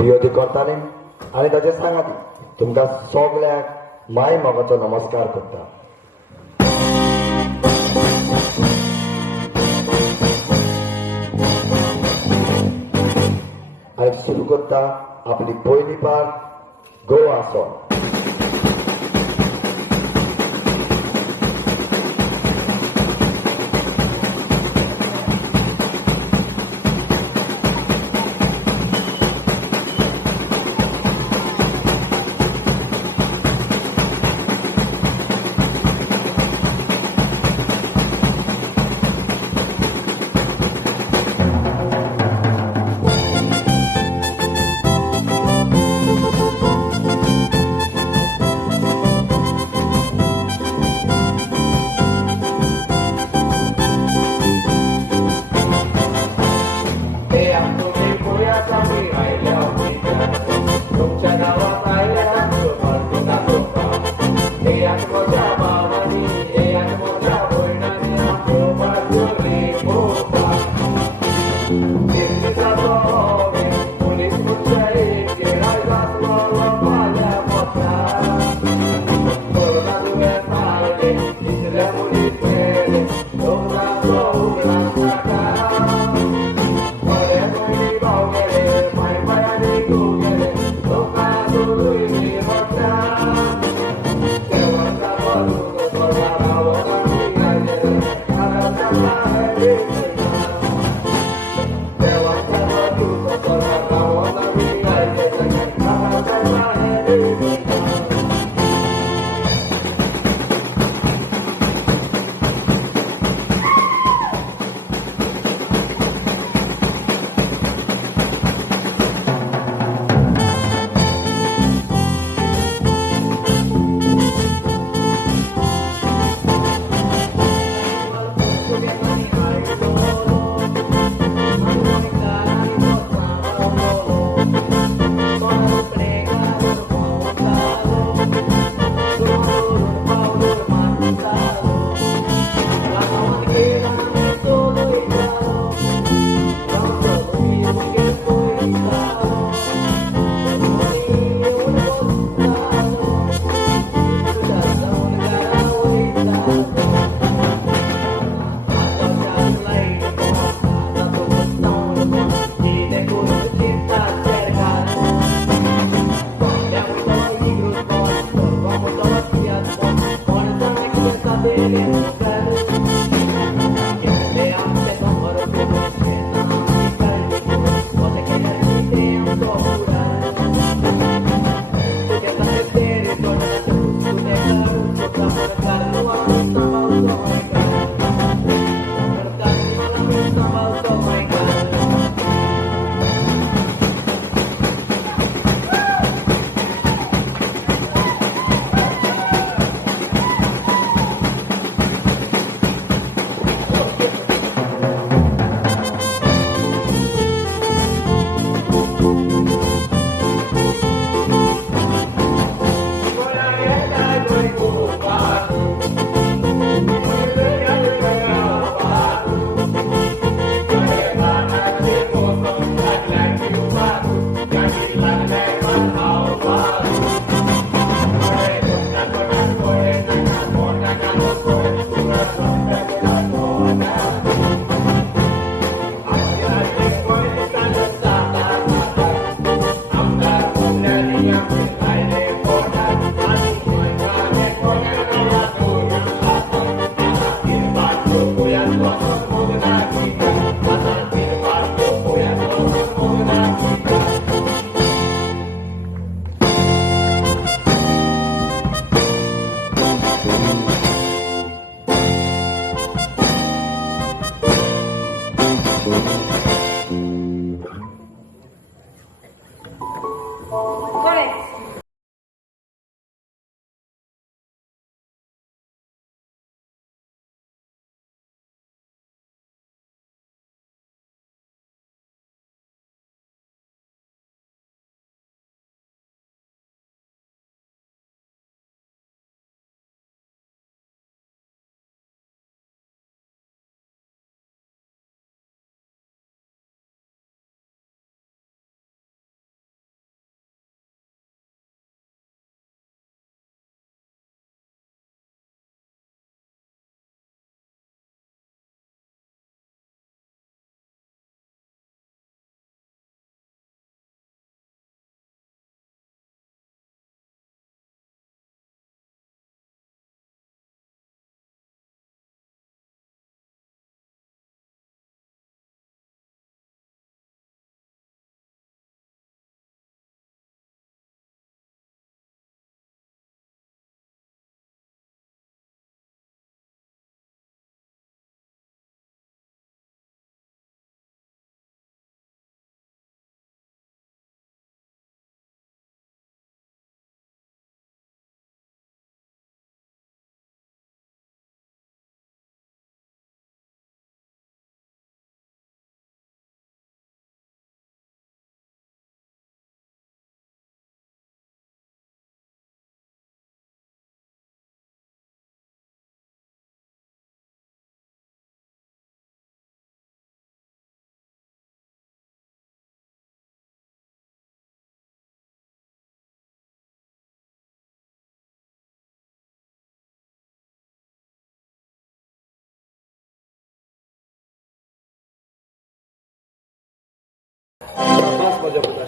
भियोती करताले आणि ताचे सांगाती तुमकां सगळ्याक माय मोगाचो नमस्कार करता. आयज सुरू करता आपली पयली पार्ट गोवा सॉंग.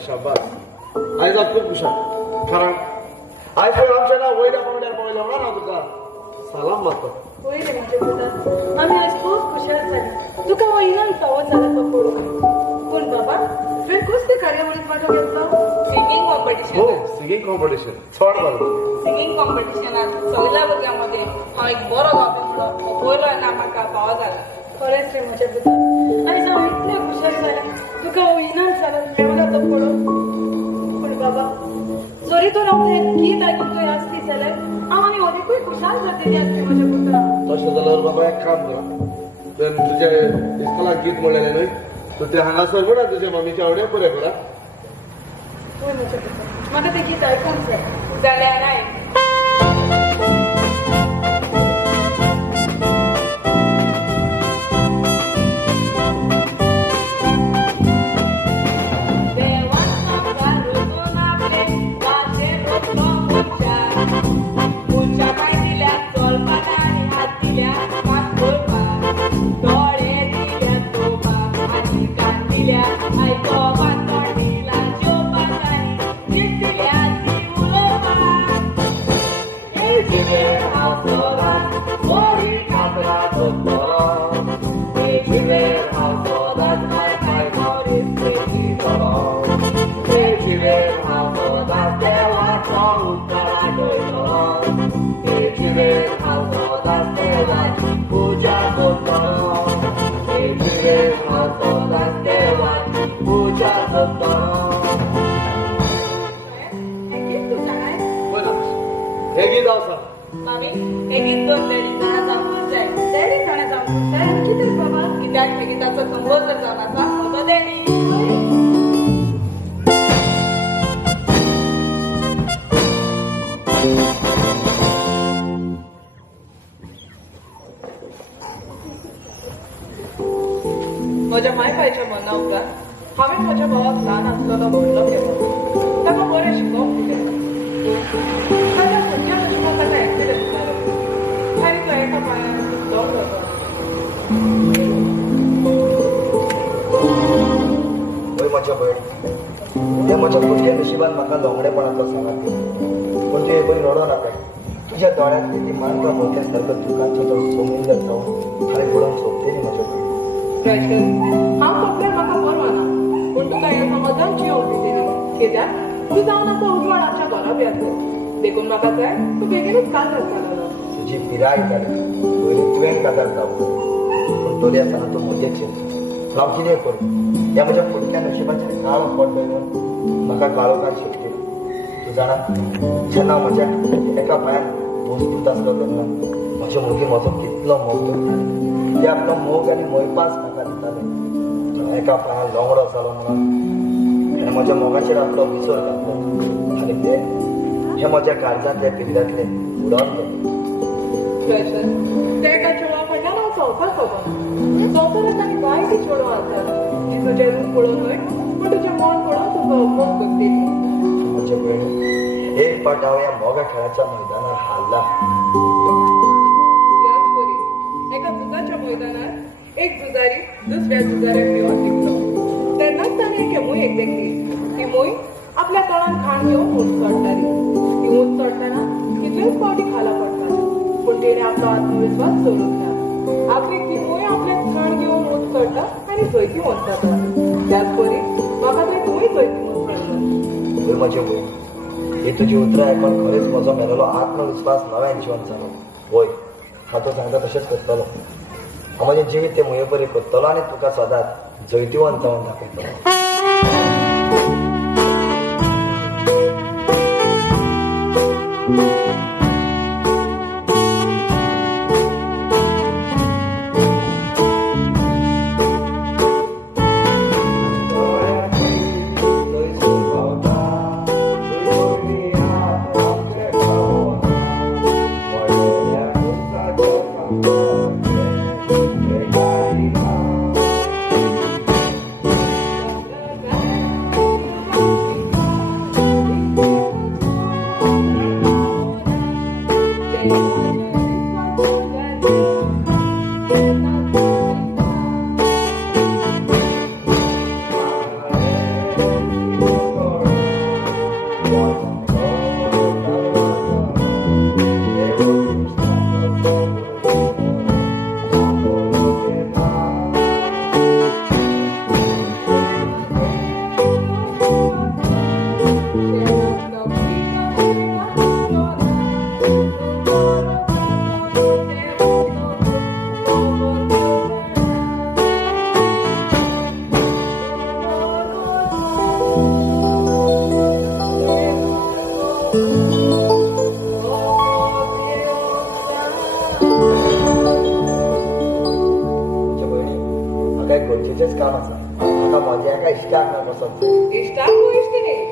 शाबास आयज हांव खूब खुशाल कारण आयज पळय आमच्या ना वयल्या पावड्यार पळयलो ना तुका सलाम मारता होय रे माझे पुता आम्ही आज खूप खुशाल झाले तुका हो इनाम फावत झाला पकडून कोण बाबा तुवें कसले कार्यावळीत वांटो घेतलो सिंगिंग हो कॉम्पिटिशन सिंगींग कॉम्पिटिशन चड बरें सिंगिंग कॉम्पिटिशनात सगळ्या भुरग्यांमध्ये हांव एक बरो गावपी म्हणून पयलो येन्ना म्हाका फावो जाला खरेंच रे माझे पुता आयज हांव इतलें खुशाल जालें तुका हो इनाम जाला मेवला तो पडून पण बाबा जरी तर हांव तें गीत आयकून तुवें आसली जाल्यार हांव आनी अनिकूय खुशाल जातली आसली माझे पुता तशें जाल्यार बाबा एक काम कर तुजें इस्कॉलाक गीत म्हणलेलें न्हय सो तें हांगासर म्हणा तुजे मम्मीच्या आवडे पुरे करा होय माझे पुता म्हाका तें गीत आयकूंक जाय जाल्यार नाय हे गीत आसा मामी हे गीत 2 लेडीज जाणां जावंक जाय डॅडी जाणा जावंक जाय कितें बाबा कित्याक हे गिताचो कंपोजर जावन आसा म्हजो डॅडी म्हज्या मायपायच्या मना उपरांत हांवें म्हज्या भावाक ल्हान आसतना व्हडलो केलो ताका बरें शिकोवंक दिलें ताच्या खंयच्या नशिबाक ताका एक्सिडंट जालो आनी तो एका पांयान सुद्दां जालो होय म्हज्या भयणी हे म्हज्या पुटक्या नशिबान म्हाका लोंगडेपणाचो सांगात दिलो पण तुवें बरी रडो नाका तुज्या दोळ्यांतली ती मानका भोंवत्या सारको दुखांचो तो सोमिंदर जावन हांवें फुडोवन सोंपतली म्हज्या भयणी रशन हांव कपडे म्हाका परवाना पूण तुका हे समजावन जियोवंक दिली कित्याक तूं जावन आतां उजवाडाच्या घरा बी आसत देखून म्हाका जाय तूं बेगीनूच काजार जालो तुजी पिराय जाली पयलीं तुवें काजार जावं पूण तरी आसतना तूं म्हजें चिंत हांव कितें करूं ह्या म्हज्या फुटक्या नशिबाचेर काळो पडलो म्हणून म्हाका काळोखान शिकली तूं जाणा जेन्ना म्हज्या एका पांयान मजबूत आसलो तेन्ना म्हजे मोगी म्हजो कितलो मोग करताले ते आपलो मोग आनी मोयपास म्हाका दिताले एका पांयान लोंगडो जालो म्हणून आनी म्हज्या मोगाचेर आपलो विसर घातलो आनी ते हे म्हज्या काळजांतले पिल्ल्यांतले उडोवन गेले रशन ते एका चेडवा कडल्यान हांव चवपाक खबर संवसारांत आनी जायती चेडवां आसात ती तुजें रूप पळोवन न्हय पूण तुजें मन पळोवन तुका मोग करतली म्हजे भयणी एक फावट हांव ह्या मोगा खेळाच्या मैदानार हारला याद करी एका झुजाच्या मैदानार एक झुजारी दुसऱ्या झुजाऱ्याक मेळोन जिखलो तेन्नाच ताणें एक मोयेक देखली ती मोय आपल्या तोंडान खाण घेवन उंच चडटाली ती उंच चडटना कितल्योच फावटी खाला पडटाली पूण तिणें आपलो आत्मविश्वास सोडूंक ना आखरीक ती मोय आपलें खाण घेवन उंच चडटा आनी जैती वच जाता त्याच परी म्हाका तें तूंय जैती वच पडटा पळय म्हजे भयणी ही तुजी उतरां आयकून खरेंच म्हजो मेलेलो आत्मविश्वास नव्यान जिवन जालो वय हांव तो सांगता तशेंच करतलो हांव म्हजें जिवीत ते मुये परी करतलो आनी तुका सदांच जैतिवंत जावन दाखयतलो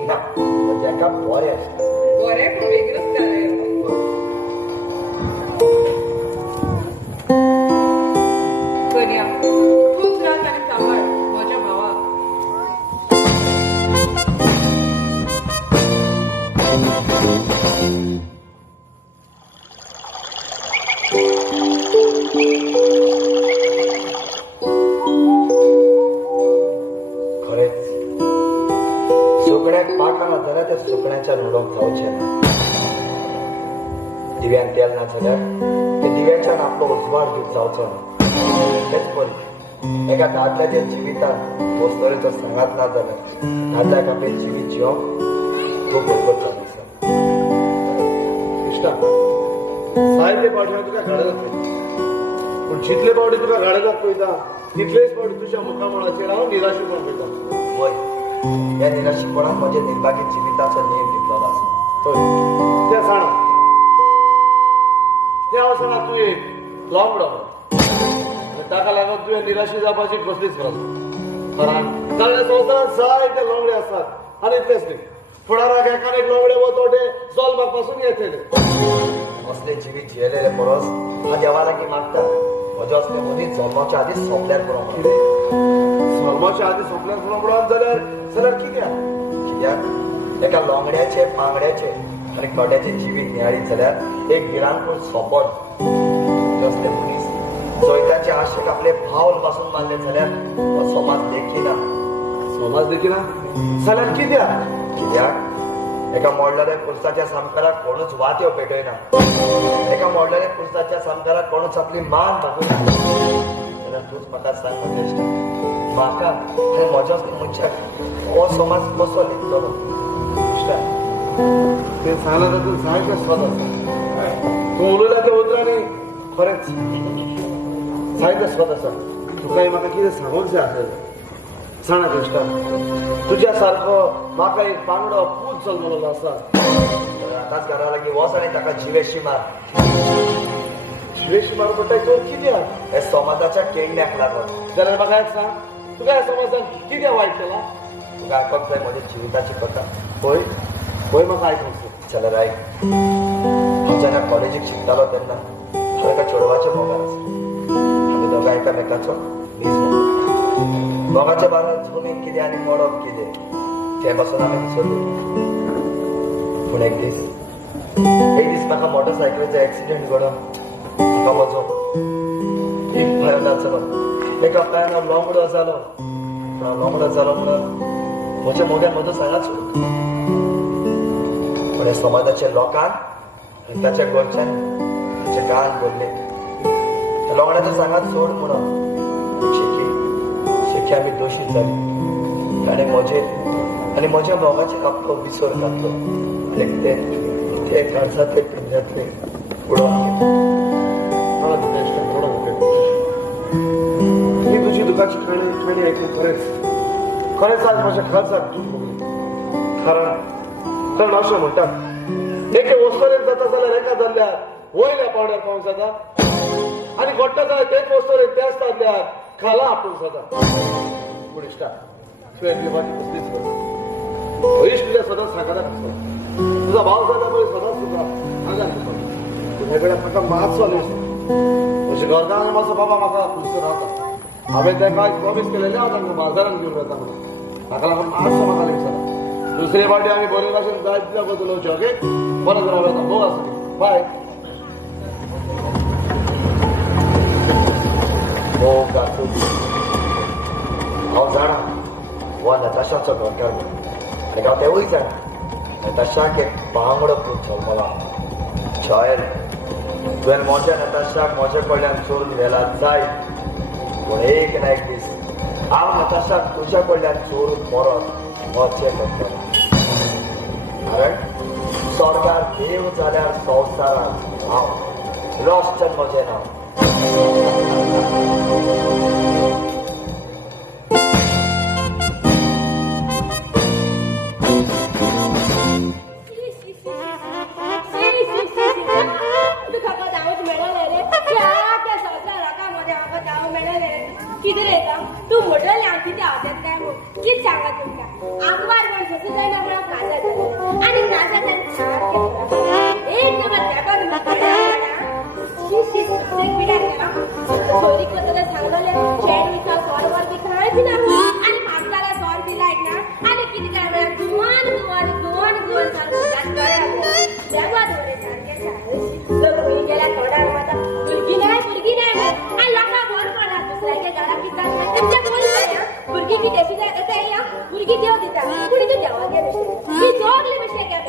ना म्हणजे एका बरें आसता बरें पूण वेगळंच काय कन्या तूच रात आनी सांबाळ म्हज्या भावाक खरेंच सुकण्याक पाट ना जाल्यार त्या सुकण्याच्या नुडोक जावचें ना दिव्यान तेल ना जाल्यार ते दिव्याच्यान आपलो उजवाड घेवंक जावचो ना तेच बरें एका दादल्याच्या जिवितांत तोस्तरेचो संगात ना जाल्यार दादल्याक आपलें जिवीत जिवंक खूब बरोबर जाता इश्टा सायते पावटी हांव तुका घाडत पळयता पूण जितले पावटी तुका घाडत पळयता तितलेच पावटी तुज्या मुखामळाचेर हांव निराशीपण पळयता वय ह्या निराशीपणान म्हजे निर्भागी जिविताचो नेम घेतलेलो आसा हय तें सांग त्या अवसरा तूं एक लोंबडो आनी ताका लागून तुवें निराशी जावपाची कसलीच गरज ना कारण संवसारांत जायते लोंबडे आसात आनी इतलेच न्ही फुडाराक एकान एक लोंबडे वतोटे जल्माक पासून येतले असले जिवीत जियेलेले परस हा देवा लागीं मागता म्हजे असले मनीस जल्माच्या आदींच सोंपल्यार पुरो म्हणून जल्माच्या आदी सोंपल्यार पुरो म्हणून जाल्यार कित्याक एका लोंगड्याचे पांगड्याचे आनी कड्याचे जिवीत नियाळी जाल्यार एक भिरांकूळ सोंपण असले मनीस जैताचे आशेक आपले भावल पासून मारले जाल्यार हो समाज देखीना समाज देखीना जाल्यार कित्याक एका मोडलेल्या पुरसाच्या सामकाराक कोणूच वात्यो पेटयना एका मोडलेल्या पुरसाच्या सामकाराक कोणूच आपली मान भागयना जाल्यार तूच म्हाका सांग म्हजे इश्ट म्हाका आनी म्हज्या मनशाक हो समाज कसो लिखतलो ते सांगला तर तूं सारकें स्वत आसा तूं उलयला त्या उतरांनी खरेंच सारकें स्वत आसा तुकाय म्हाका कितें सांगूंक जाय आसलें सांग इश्टा तुज्या सारको म्हाका एक पांगडो पूत जल्मलो आसा आतांच घरा लागीं वच आनी ताका जिवेशी मार जिवेशी मार म्हणटा तो कित्याक हे समाजाच्या केंड्याक लागून जाल्यार म्हाका एक सांग तुका ह्या समाजान कितें वायट केलां तुका आयकप जाय म्हज्या जिविताची कथा पळय पळय म्हाका आयकूंक जाय जाल्यार आयक हांव जेन्ना कॉलेजीक शिकतालो तेन्ना हांव एका चेडवाच्या मोगार आसा आमी दोगां एकामेकाचो वीज दोगांच्या बारात जमीन कितें आनी मोडप कितें ते पासून आमी विसरलो पूण एक दीस म्हाका मोटरसायकलीचो एक्सिडेंट घडोवन म्हाका म्हजो एक पांय जालो एका पांयान हांव लोंबडो जालो पूण हांव लोंबडो जालो म्हणून म्हज्या मोग्यान म्हजो सांगात सोडलो पूण हे समाजाच्या लोकांक आनी ताच्या घरच्यांनी ताचे कान बोलले त्या लोंगड्याचो सांगात सोड म्हणून शेकी आमी दोशी जाली ताणें म्हज्या मोगाचेर आपलो विसर घातलो आनी ते काळजा ते पिंज्यांतले उडोवन ही तुजी दुखाची खाणी ऐकून खरेंच आज माझ्या खर्चाक दूख भोगली कारण अशें म्हणटात एके वस्तोरेक जाता जाल्यार एका दादल्यार वयल्या पावड्यार पावूंक जाता आनी घडटा जाल्यार तेच वस्तोरेक त्याच दादल्यार खाला आपूंक जाता पूण इश्टा तुवें देवाची कसलीच गरज हरीश तुज्या सदांच सांगता आसता तुजो भाव जाता पळय सदांच तुका आंगार तुका हे वेळार म्हाका मातसो न्यूज म्हज्या घरकारान मातसो बाबा म्हाका खुसतो रावता हांवें तेका आज प्रॉमिस केलेलें हांव तांकां बाजारान घेवन वता म्हणून ताका लागून मातसो म्हाका लेट जाला दुसरे फावटी आमी बरे भाशेन जाय तितल्या बद्दल उलोवचें ओके परत रावता भोव आसा बाय हांव जाणा हो नताशाचो डॉक्टर आनी हांव तेवूय जाणा नताशाक एक बांगडो पूत जल्मला चायल तुवें मोठ्या नताशाक म्हजे कडल्यान चोरून व्हेला जाय पूण एक ना एक दीस हांव नताशाक तुज्या कडल्यान चोरून परत वचचें पडटलें कारण स्वर्गार देव जाल्यार संवसारांत हांव रॉस्टन म्हजें नांव कितें रेता तूं म्हटलें आमची ते हावत्यात काय कितें सांगा तुमकां आंकवार माणसाचो जायना म्हणून आणि माझा त्यांचा सारखे एक नंबर त्यावर सोरी तुला सांगले शेणीचा सॉरवर बी खायची ना आणि मागताला सॉर बी लाईट ना आणि किती काय वेळा दुवान सारखं तेव्हा थोडे सारखे गेल्या थोडा माझा मुलगी नाही आणि लोका बोल पडला दुसऱ्याच्या घरा पितात त्यांच्या बोल मुलगी की देशी येते या मुलगी देव देता कुणी तो देवाचे विषय मी जोगले विषय काय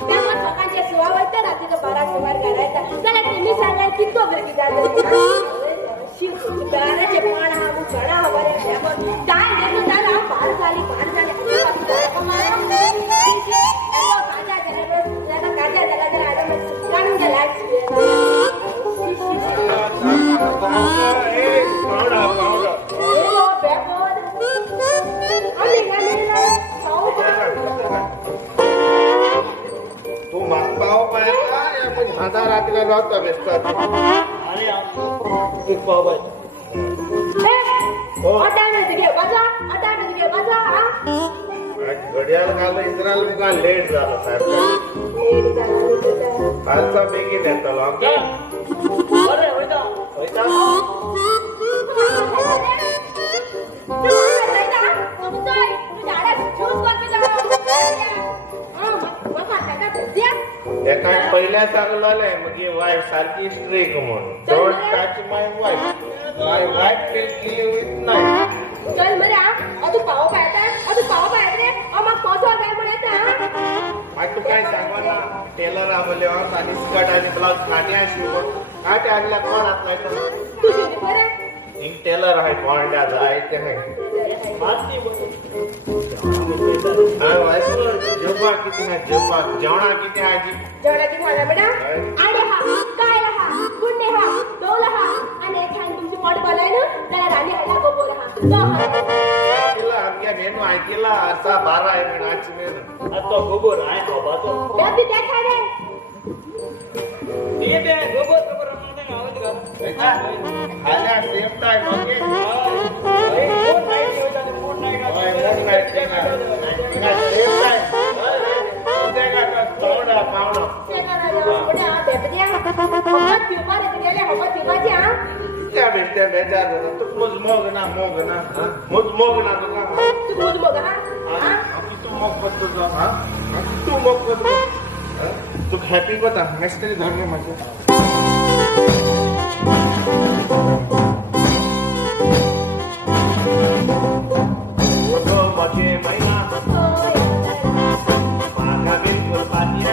त्यामुळे लोकांच्या सेवा होत्या रात्रीचं 12 सुमार करायचा त्याला तुम्ही सांगाय किती बरं जात गाण्याचे पण हा चढा हवारे काय देतो त्याला पार झाली काजा तू मागपाव पाहिजे म्हणजे हाता रात्रीला राहता बेसतात अरे तू पाव पाहिजे घड्याळ घालून इस्रायल मुका लेट झाला साहेब कालचा बेगीन येतलो अरे होयता एका पहिल्या सांगलेलं मग वाईफ सारखी स्ट्रीक म्हणून don't touch my wife wife will with नाही चल मरे तू पाव पाहत रे मग पोचवा काय म्हणायचं तू काय सांगा ना टेलर आवले आणि स्कर्ट आणि ब्लाउज काट्या शिव काट्या आणल्या कोण आपल्या तू शिवली बरं एक टेलर आहे कोंड्या जायचे आहे जेव्हा किती आहे जेवणा किती आहे जेवढा की झाला बेटा आडे हा काय रहा गुंडे हा डोल हा आणि एखाद तुमची पोट बोलाय ना त्याला राणी हल्ला गोबो रहा तो तिला आमच्या नेनू आहे तिला आता 12 आहे मी नाच मेन आता गोबर आहे बाबा तो यादी त्या काय रे ये बे गोबर रमणते गावात का खाल्या सेम टाइम ओके कोण नाही ठेवता कोण नाही का कोण नाही सेम टाइम पावडा त्या भेटत्या बेजार तू मुझ मोग ना मुझ मोग ना तू मोग बसतो तू मोग बसतो तू हॅपी बता नेक्स्ट तरी धर्म माझं महिना मागा बिलकुल पाठी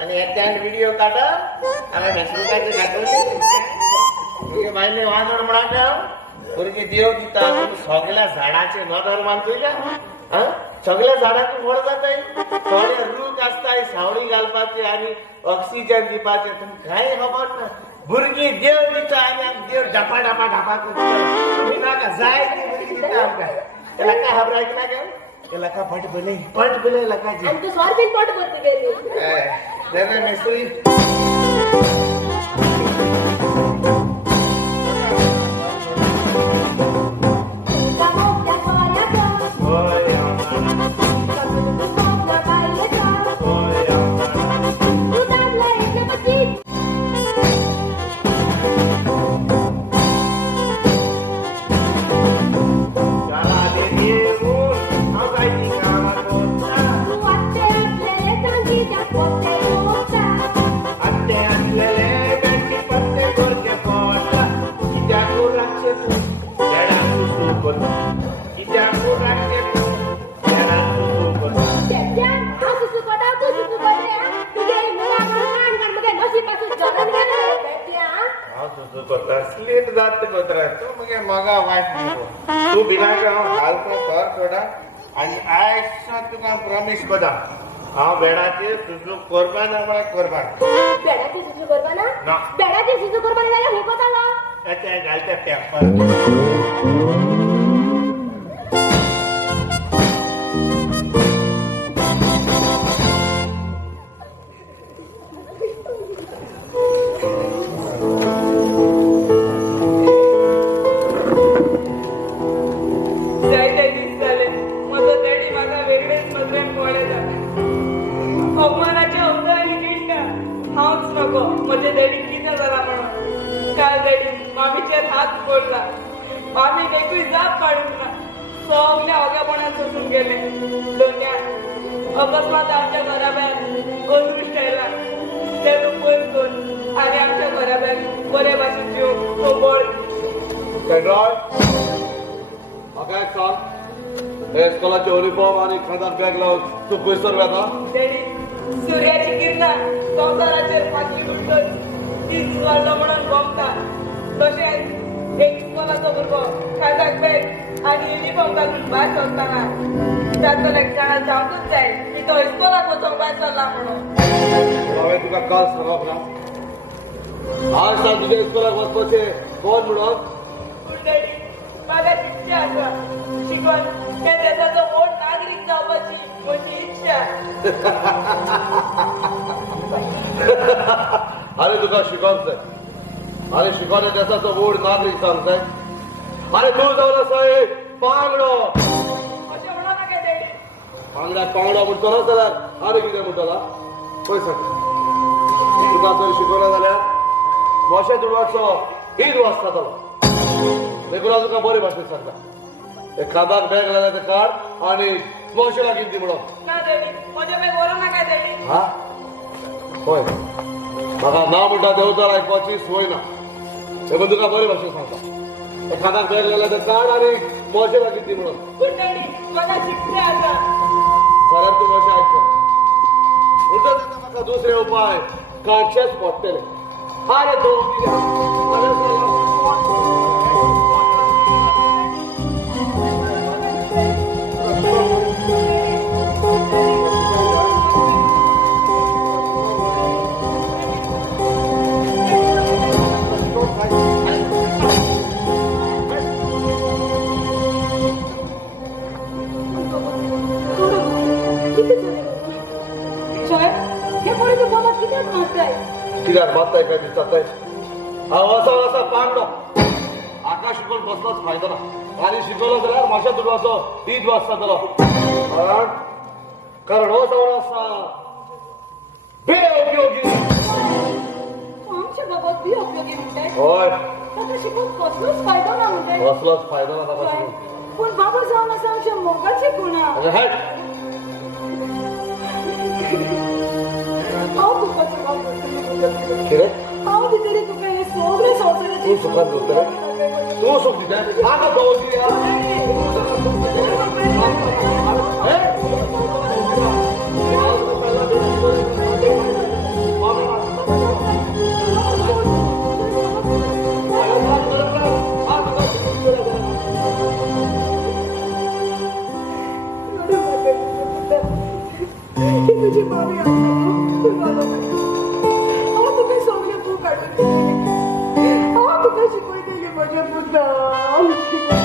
आणि याच्यात व्हिडिओ काढा आणि फेसबुकाचे काढले बायले वाजवण म्हणा भुरगी देव दिता सगळ्या झाडाचे नदर मानतोय का सगळ्या झाडाची वड जाताय थोडे रूख असताय सावळी घालपाचे आणि ऑक्सिजन दिपाचे तुम्ही काय खबर ना भुरगी देव दिता आणि देव ढपा ढपा ढपा करतो नाका जाय भुरगी दिता आमका त्याला काय घाबरायचं ना का त्याला का पट बले लकाची आणि तू स्वार्थीन पोट भरती गेली जरा मेसुई What the तुझं करता स्लीट जात कोत्रा तू मगे मगा वाट नको तू बिगाड हालको कर थोडा आणि आयशा तुका प्रॉमिस कोदा हांव बेडाचेर तुजो करपा ना म्हळ्यार करपा बेडाची सुजू करपा ना. ना बेडाची सुजू करपा जाल्यार हो कोतालो ते घालते पेपर जायते दीस जाले म्हजो डॅडी म्हाका वेगळेच नदरेन पळयता अवमानाच्या उदरांनी गिण्टा हांवच नको म्हजे डॅडी कितें जाला म्हणून काल डॅडी मामीचेर हात पडला मामीन एकूय जाप काडूंक ना सगल्या ओग्यापणान सुटून गेले दोन्या अकस्मात आमच्या घराब्यान अदृश्ट आयला तें पयर कर आनी आमच्या घराब्यान बरे भाशेन जिवंक तो बळ पेड्रॉय म्हाका एक सांग हे इस्कॉलाचे युनिफॉर्म आणि खांदाक बॅग लावन तू खंयसर वेता डॅडी सूर्याची किरणां संवसाराचेर फाटली उडटत दीस वाडलो म्हणून भोंवता तशेंच एक इस्कॉलाचो भुरगो खांदाक बॅग आनी युनिफॉर्म घालून भायर सरतना तातूंत एक जाणा जावंकूच जाय की तो इस्कॉलाक वचोंक भायर सरला म्हणून हांवें तुका काल सांगप ना आज सांग तुज्या इस्कॉलाक वचपाचें कोण म्हणून पूण डॅडी म्हाका इच्छा आसा शिकून त्या देशाचो व्हड नागरीक जावपाची म्हजी इच्छा अरे तुका शिकोवंक जाय अरे शिकोवच्या देशाचो व्हड नागरीक जावंक जाय अरे तूं जावन आसा एक पांगडो अशें म्हणनाका डॅडी पांगड्याक पांगडो म्हणटलो जाल्यार आरे कितें म्हणटला पळय सांग तुका जर शिकवना जाल्यार मोशे दुडवाचो ईद वाचतालो देखून तुका बरे भाशेन सांगता एक खांदाक बॅग लायला ते काड आनी मोशे लागीं दी म्हणून ना डॅडी म्हजे बॅग व्हरोनाका डॅडी हा होय म्हाका ना म्हणटा देंवचार आयकपाची संवय ना देखून तुका बरे भाशेन सांगता एखादाक बॅग लायला ते काड आनी मोशे लागीं दी म्हणून पूण डॅडी म्हाका शिकचें आसा जाल्यार तूं मोशे आयकता म्हणटा तेन्ना म्हाका दुसरे उपाय काडचेच पडटले अरे दोन कित्याक मारताय काय विचारताय असा असा पांगडो आकाश शिकून बसलोच फायदो ना आनी शिकवलो जाल्यार मातशें दुडवाचो ईद वाचतालो कारण हो जावन आसा बेउपयोगी आमच्या गावात बी उपयोगी म्हणटाय होय ताका शिकून कसलोच फायदो ना म्हणटाय बसलोच फायदो ना ताका शिकून पूण बाबा जावन आसा आमच्या मोगाचे गुणा हेट हांव तुका सुखान दवरतलें कितें हांव भितर तुका हे सगळे संवसाराचे तूं सुखान दवरतलें तूं सुख दिता म्हाका दवरती तुझी मामी आसा हांव तुका सगळे बूक हाडून दिली हांव तुका शिकयतलें म्हजें पुता मामी आसा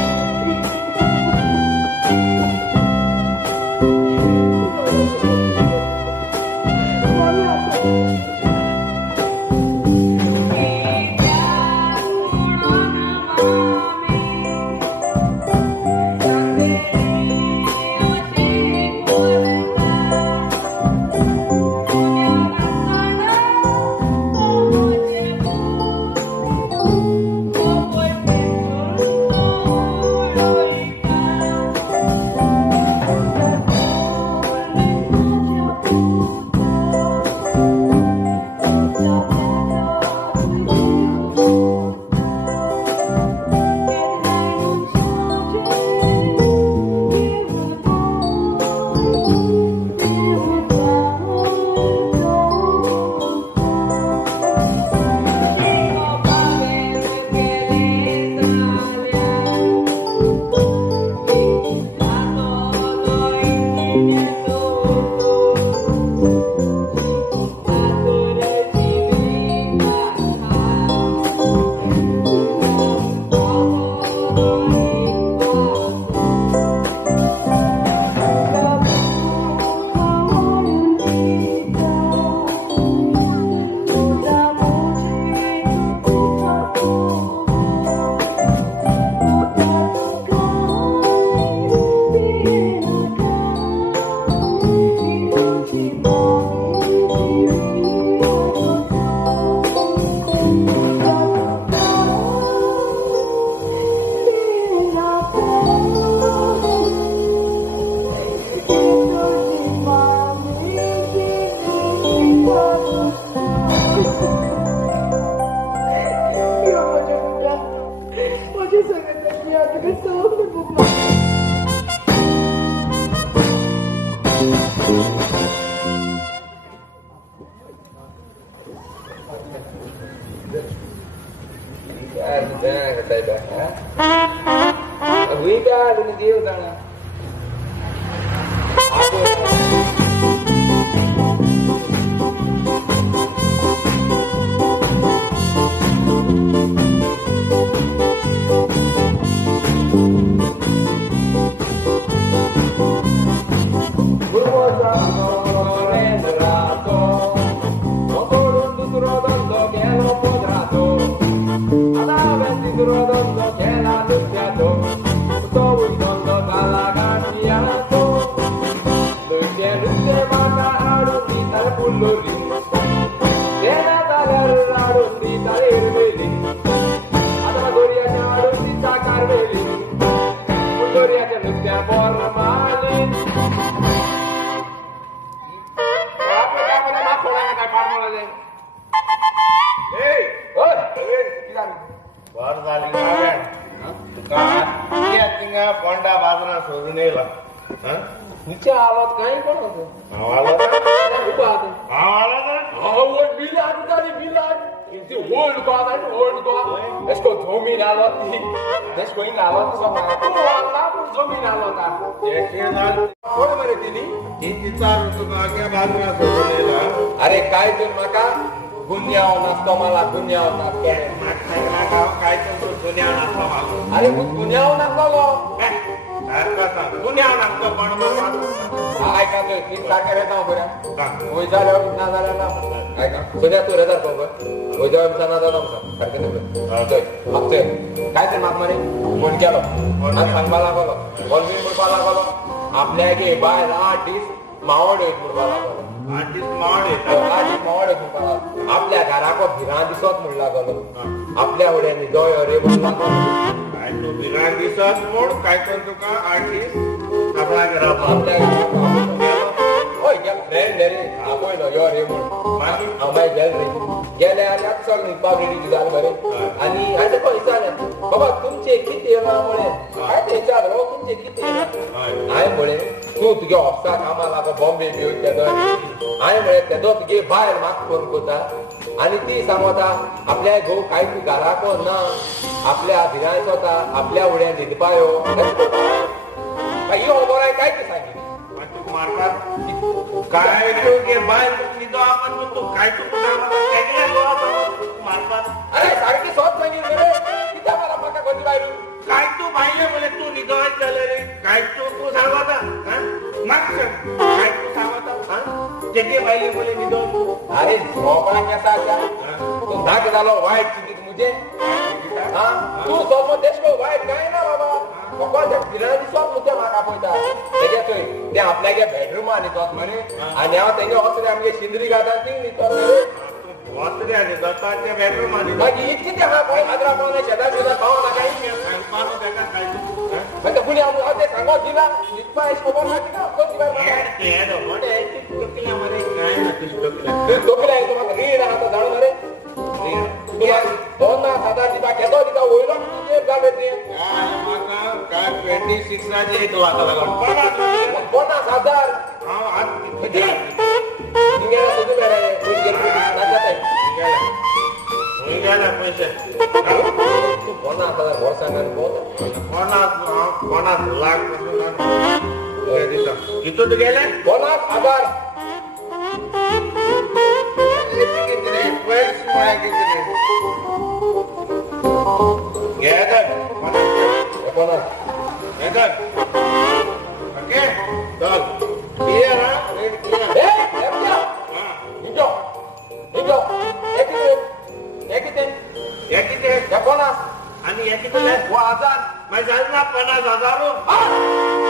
Oh, देव जाणा बर झाली तुका कोंडा बाजरा सोडून येला तिच्या आवाज काही पण होतो आवाला उभा आवाला ओल्ड गॉड इसको जमीन आलो इसको इन आलो जमीन आलो कोण मरे तिनी तिचा तुका बाजरा सोडून येला अरे काय तर म्हाका गुन्यांव नासतो मला गुन्यांव नासतो काय तो दुनिया नाचला अरे गुन्यांव नासलो दुनिया नाचतो पण ऐका तोय तीन सारखे रेता बऱ्या वय जाल्यावर ना जाल्यार ना ऐका सध्या तू रेजार पळय वय जाल्यार ना जाल्यार सारखे न्हय मागचोय काय ते म्हाका मरे फोन केलो म्हाका सांगपा लागलो बॉलबीन म्हणपा लागलो आपल्या गे बायल आर्टिस्ट मावड म्हणपा लागलो आपल्या घराको भिरां दिसत म्हण लागलो आपल्या फुड्यान जय रे म्हणून काय तू बिना दिसत म्हण काय तर तुका आर्टिस्ट आपल्या घरात आपल्या हय फ्रेंड रे आपयलो यो रे म्हण हांव गेल रे गेले आनी चल न्हिदपा रेडी जाल बरे आनी हांवें तुका विचारलें बाबा तुमचे कितें येयला म्हळें काय ते विचारलो तुमचे कितें येयला हांवें म्हळें तूं तुगे ऑफिसा कामा लागो बॉम्बे बी वयता हांवें म्हळें तेदो तुगे बायल म्हाका फोन कोता आनी ती सांगता आपल्या घोव कांय तूं घराको ना आपल्या भिराय स्वता आपल्या फुड्यान न्हिदपा यो ही खबर हांवें काय ती सांगितली तू मारतात काय तू गे बाय निदो आपण तू काय तू मारतात अरे सारखी सोच सांगितली रे कित्या मारा म्हाका कोणी बायरू काय तू बायले म्हणे तू निदोच जाले रे काय तू सांगता माग काय तू सांगता तेगे बायले म्हणे निदो अरे झोपा केसा तू धाक जालो वायट चिंतीत मुझे तू सोपो देशको वायट काय ना बाबा फकत फिरणा दिसत मुद्दे म्हाका पळयता तेगे थंय ते आपल्यागे बेडरुमान न्हिदत मरे आनी हांव तेंगे वचरे आमगे शिंदरी घाता थिंग न्हिदत रे वचरे न्हिदता ते बेडरूमान मागीर इतकी ते हा पळय हादरा पावना शेजार शेजार पावना म्हाका सांगपानो तेका काय तू म्हणजे कुणी हांव ते सांगो दिला न्हिदपा एश खबर ना तिका कोण दिला तोकले तुम्हाला रीण आहा जाणून रे दोन हजार दिता केदो दिता वयलो तुजे गावे ते काय 26 राजे 1 लाख लागला 50,000 हां आज किती निघाला तुझे बेरे कुठे नाचत आहे निघाला पैसे तू 50,000 वर सांगणार कोणास लाख किती गेले 50,000 आणि याची 50,000 माझ्या 50,000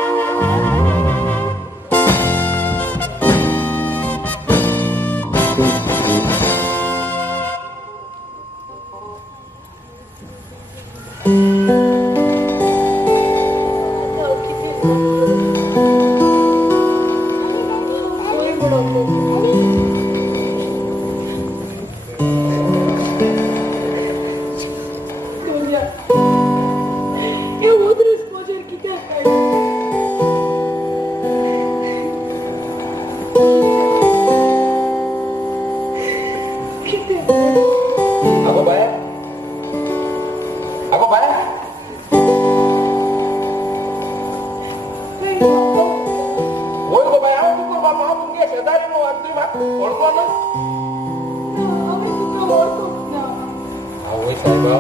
साहेबा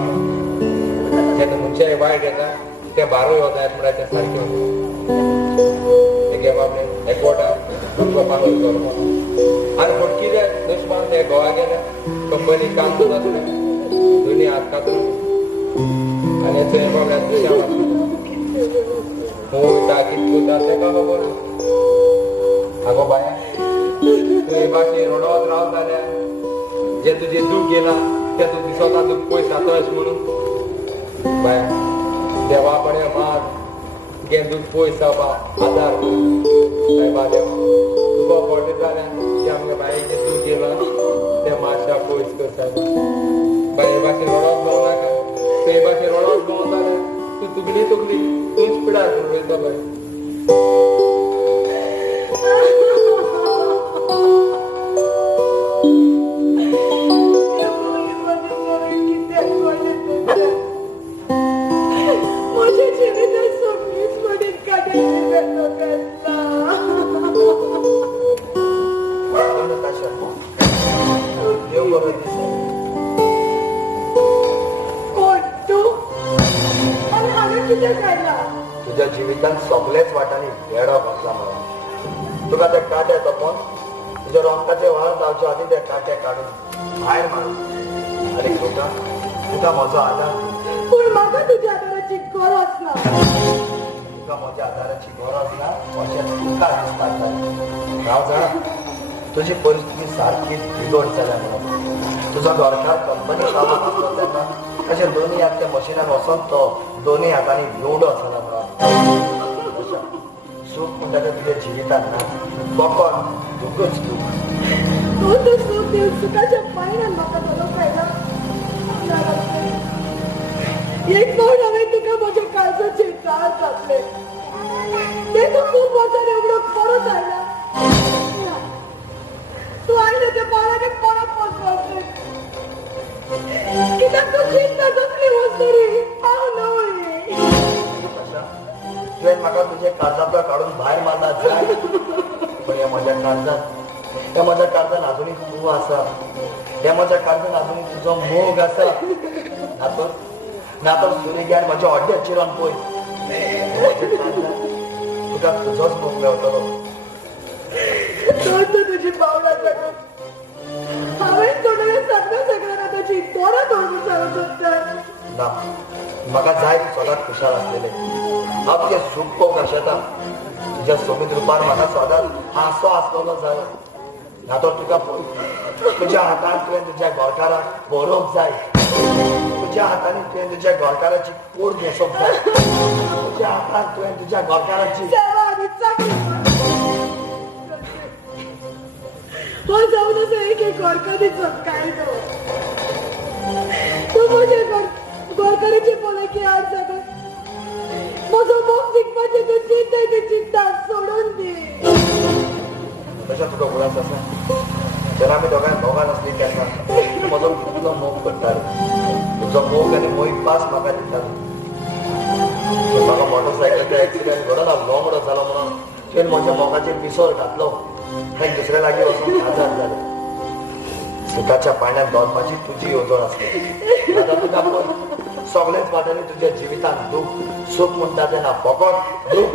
जेन्ना खंयचेय वायट येता ते बारूय वता म्हणल्यार तें सारकें घे बाबले एकवटान तुमकां पालय करप आनी पूण कितें दुश्मन ते गोवा गेले कंपनी काम करता दोनी हात कातरून आनी थंय बाबल्या तुज्या वयता कितें करता तेका खबर आगो बाया तुवें भाशेन रडत रावत जाल्यार जे तुजें दूख गेला ते तूं दिसता तुका पयस जाता अशें म्हणून बाया देवा बरें मार घे दूख पयस जावपा आदार सायबा देव तुका पडले जाल्यार जे आमगे बायेचें दूख गेला तें मातशा पयस कर सायबा बाये भाशेन रडत जावं नाका ते भाशेन रडत जावं जाल्यार तूं तुगली तूच पिडार करून वयता बाय तुझ्या जिवितांत सगळेच वाटांनी वेडो बसला मला तुका ते काटे तपोन तुज्या रोमकाचे व्हाळ जावचे आदी ते काटे काडून भायर मारून आनी तुका म्हजो आदार पूण म्हाका तुज्या आदाराची गरज ना तुका म्हज्या आदाराची गरज ना अशें तुका दिसता हांव जाणा तुजी परिस्थिती सारकीच बिगड जाल्या म्हणून तुजो घरकार कंपनी कामाक आसलो तेन्ना अशें दोनी हात त्या मशिनान वचोन तो दोनी हातांनी घेवडो आसना म्हणून सूख म्हणटा तें तुज्या जिवितांत ना फकत दुखूच दूख तो सूख देव सुखाच्या पायऱ्यान म्हाका दवरप आयला एक फावट हांवें तुका म्हज्या काळजाचे जाळ घातले ते तूं खूब वचन एवढो परत आयला तूं आयले ते बाळाने परत वचपाचें कित्याक तूं चिंता कसली वस्तरी हांव न्हय तुवें म्हाका तुजे काळजांतलो काडून भायर मारला जाय पण ह्या म्हज्या काळजान आजुनी तूं आसा ह्या म्हज्या काळजान आजुनी तुजो मोग आसा ना तर सुर्यग्यान म्हज्या हड्ड्यात चिरोन पळय तुका तुजोच मोग मेवतलो तुझी पावला जाता हांवें सोडलें सगळ्या ताची तोरा तोडून चालत ना म्हाका जाय ती सदांच खुशाल आसलेले हांव तुजें सूख पळोवंक आशेता तुज्या सोबीत रुपार म्हाका सदांच हांसो आसतलो जाय ना तर तुका तुज्या हातान तुवें तुज्या गोरकाराक भरोवंक जाय तुज्या हातांनी तुवें तुज्या गोरकाराची कूड न्हेसोवंक जाय तुज्या हातान तुवें तुज्या गोरकाराची हो जाऊन असं एक गोरकारीचो कायदो तू म्हजे गोरकारीचे पोलाकी आड जागो म्हजो मोग जिखपाचे तूं चिंता ती चिंता सोडून दी तशें तुका उगडास आसा तर आमी दोगां आसली तेन्ना म्हजो कितलो मोग करतालो तुजो मोग आनी मोग पास म्हाका दितालो म्हाका मोटरसायकलीचो एक्सिडेंट घडोन हांव लोंगडो जालो म्हणून तुवें म्हज्या मोगाचेर पिसोर घातलो आनी दुसऱ्या लागीं वचून आजार जालो सुखाच्या पाण्यात दोनपाची तुजी येवजण आसली आतां तुका पळय सगळेच वाटांनी तुज्या जिवितांत दूख सूख म्हणटा तेन्ना फकत दूख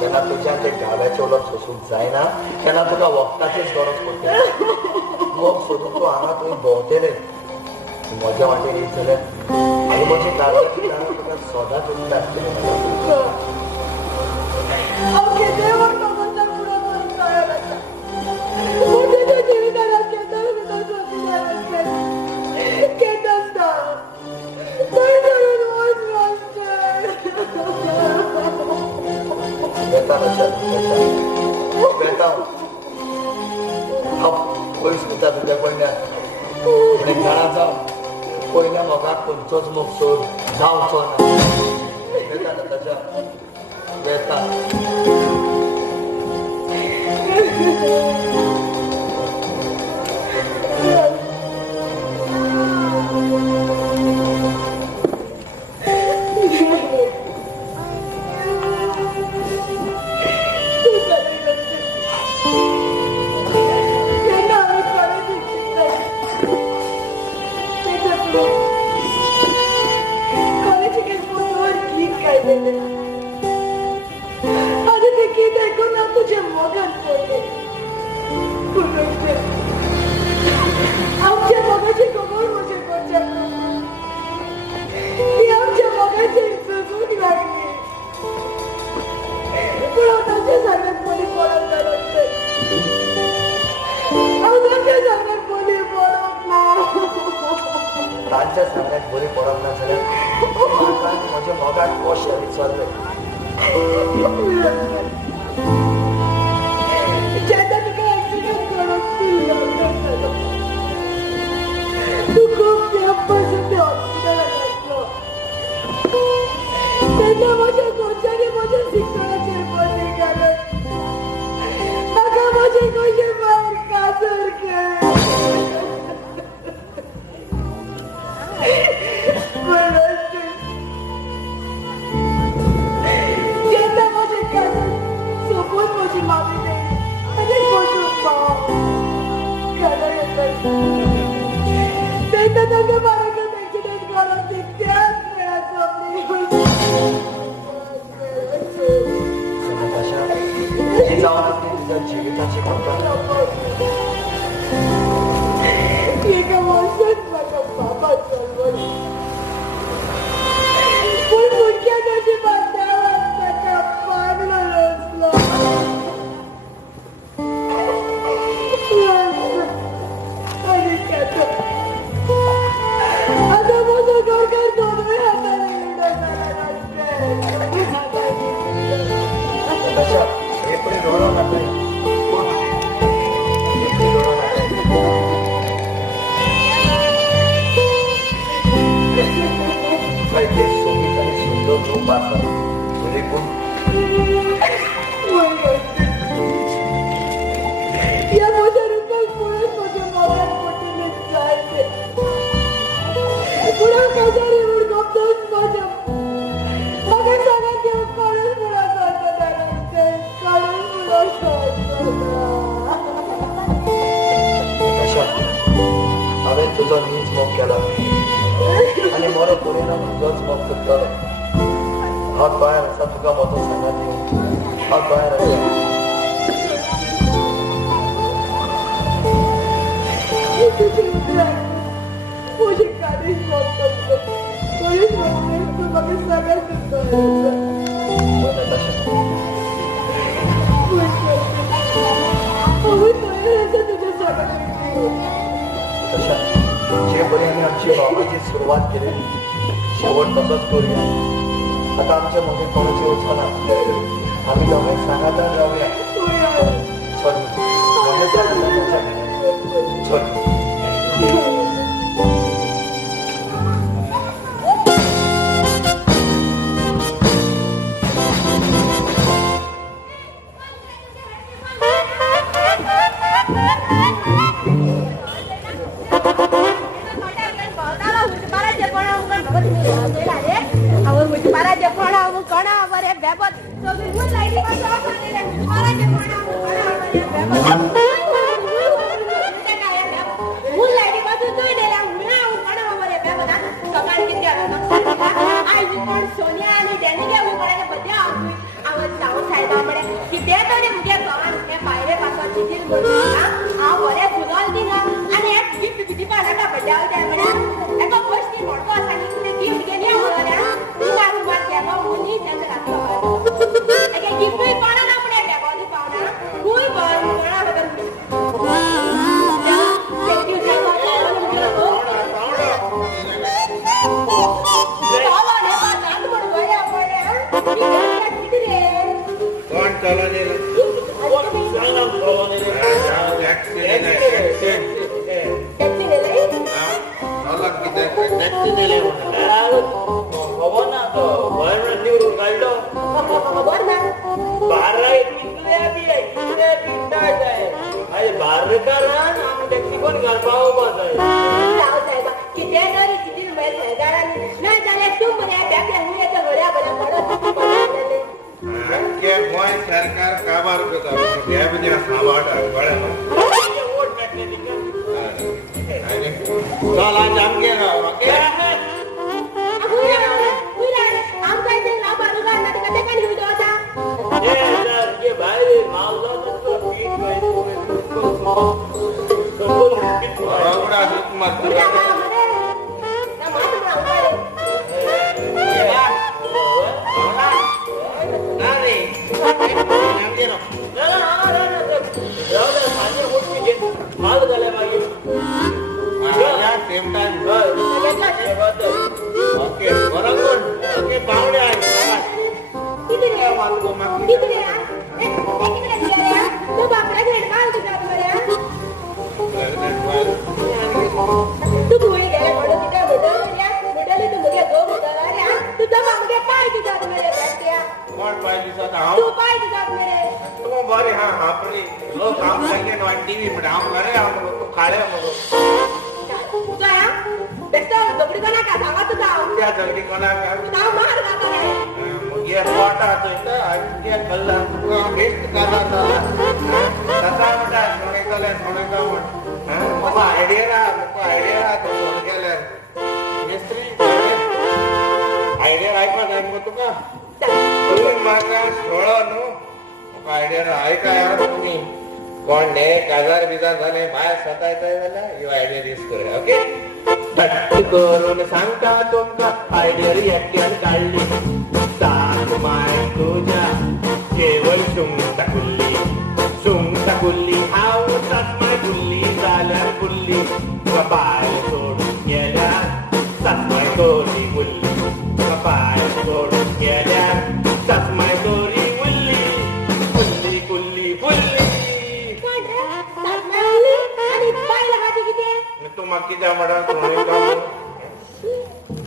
तेन्ना तुज्या ते गाव्याचे उलट सोसूंक जायना तेन्ना तुका वखदाचीच गरज पडटा मोग सोदून तूं हांगा थंय भोंवतलें म्हज्या वाटेर येत जाल्यार आनी म्हजी काळजाची दारां तुका सदांच उरता आसतलीं पयस वता तुज्या पयल्या फुडें घरा जावं पयल्या मोगाक खंयचोच मोग सोद जावचो ना वेता ताच्या वेता गेले आणि ते गीत ऐकून ना तुझे मोगात पडले. आमच्या मोगाची कमर म्हणजे कोणत्या ती आमच्या मोगाची जगून लागली. पण आताच्या सांगत कोणी बोलत नसते. आताच्या सांगत कोणी बोलत नाही. तांच्या सांगण्यात बरी पडत ना झाल्या माझ्या मोगात कोश विचारलंय. ज्याचा तुका ऍक्सिडेंट करून तू खूप तेव्हापासून ते हॉस्पिटलात असलो. त्यांना माझ्या कोचाने माझ्या शिक्षणाचे बंदी घालत नका माझे कसे बाहेर काजर ज्यांना माझे काजर सोपून माझी मामी नाही आणि बसून पाव त्यांना त्यांना बाराकडे ऍक्सिडेंट घालून ते त्याच वेळात जमली. तुझ्या जीविताची कल्पना एका वर्षात माझा बाबा जन्मला. पण मुख्य नशिबात त्यावर त्याचा पागला रचला. आणि त्याचं आता माझं घर दोन्ही हाताने उडवणारा तशा हे पण डोळा नाही. ते सोबत आणि सुंदर रूप असतात म्हणजे कोण या माझ्या रूपात पुढे माझ्या मागात पोटीने जायचे. पुढे काजारी उडगमतोच माझ्या मग सांगा तेव्हा काढून मुळा सांगतात काढून मुळा तशा हांवें तुजो नीज मोग केला आणि मोरो पुरेना तुजोच मोग करतलो. हात भायर आसा तुका म्हजो सांगात येवन हात भायर आसा. मुझे काढीच मोग करतो. कोणीच म्हणून तू मला सांगायचं तशा जे बरी आम्ही आमची बाबाची सुरुवात केलेली शेवट तसंच करूया. आता आमच्या मध्ये कोणाची ओछा ना आम्ही दोघे सांगायला जाऊया. चल चल सोनिया आणि त्यांनी घेऊन पडायला बद्दे आवड जाऊ सायदा म्हणे की ते तरी मुगे गवान ते पायरे पासून चिठील म्हणून हांव बरें फुलोल दिना आनी एक गिफ्ट किती पानाका बड्याल त्या म्हणे एका गोष्टी मोडको आसा न्ही ते गिफ्ट गेली हांव तुमार उमार तेगो मुनी तेंका घातलो एके गिफ्टूय पाना ना पण तेगो दी पावना खूय बन कोणा बदल कोण चालवले सरकार काबार करता ह्या बद्दल साबाड बळा चला जाम गेला आमकां मारतो तुझ्या गावामध्ये त्या मात्र रांगोळी. सेम टाइम ओके बरोबर ओके पाहुणे आहे किती रे? किती रे? किती रे? तू बापडा घेड का तुझ्या आतमध्ये? तू गोळी द्यायला पडत तिथे भेटले तू मुगे गो भेटला रे. तुझा मागे पाय तुझ्या आतमध्ये बसत्या. कोण पाहिजे तू पाय तुझ्या आतमध्ये. तू बरे हा हापरे लोक काम सांगे टीव्ही मध्ये आम करे आम लोक खाळे मग तुझा या बेस्ट दगडी कोणा का सांगा तुझा त्या जगडी कोणा तुझा मार गाता रे. मग ये वाटा तो आज कल्ला बेस्ट करा सदा मोठा सोने का मग आयडिया तो गेले मिस्त्री आयडिया ऐका नाही मग तुका तुम्ही माझा सोळा नो आयडिया ऐका यार तुम्ही कोण ने काजार बिजार झाले बाहेर स्वतःचा झाला यो आयडिया यूज करूया ओके थट्ट करून सांगता तुमका आयडिया रिॲक्शन काढली सांग माय तुझ्या केवळ सुंगता कुल्ली हाव सासमाय कुल्ली झाल्या कुल्ली कपाळ सोडून गेल्या सासमाय तोरी कुल्ली कपाळ सोडून गेल्या सासमाय तोरी कुल्ली कुल्ली कुल्ली कोण रे? सासमाई आणि बायला हाती किती? तू मग किती म्हणा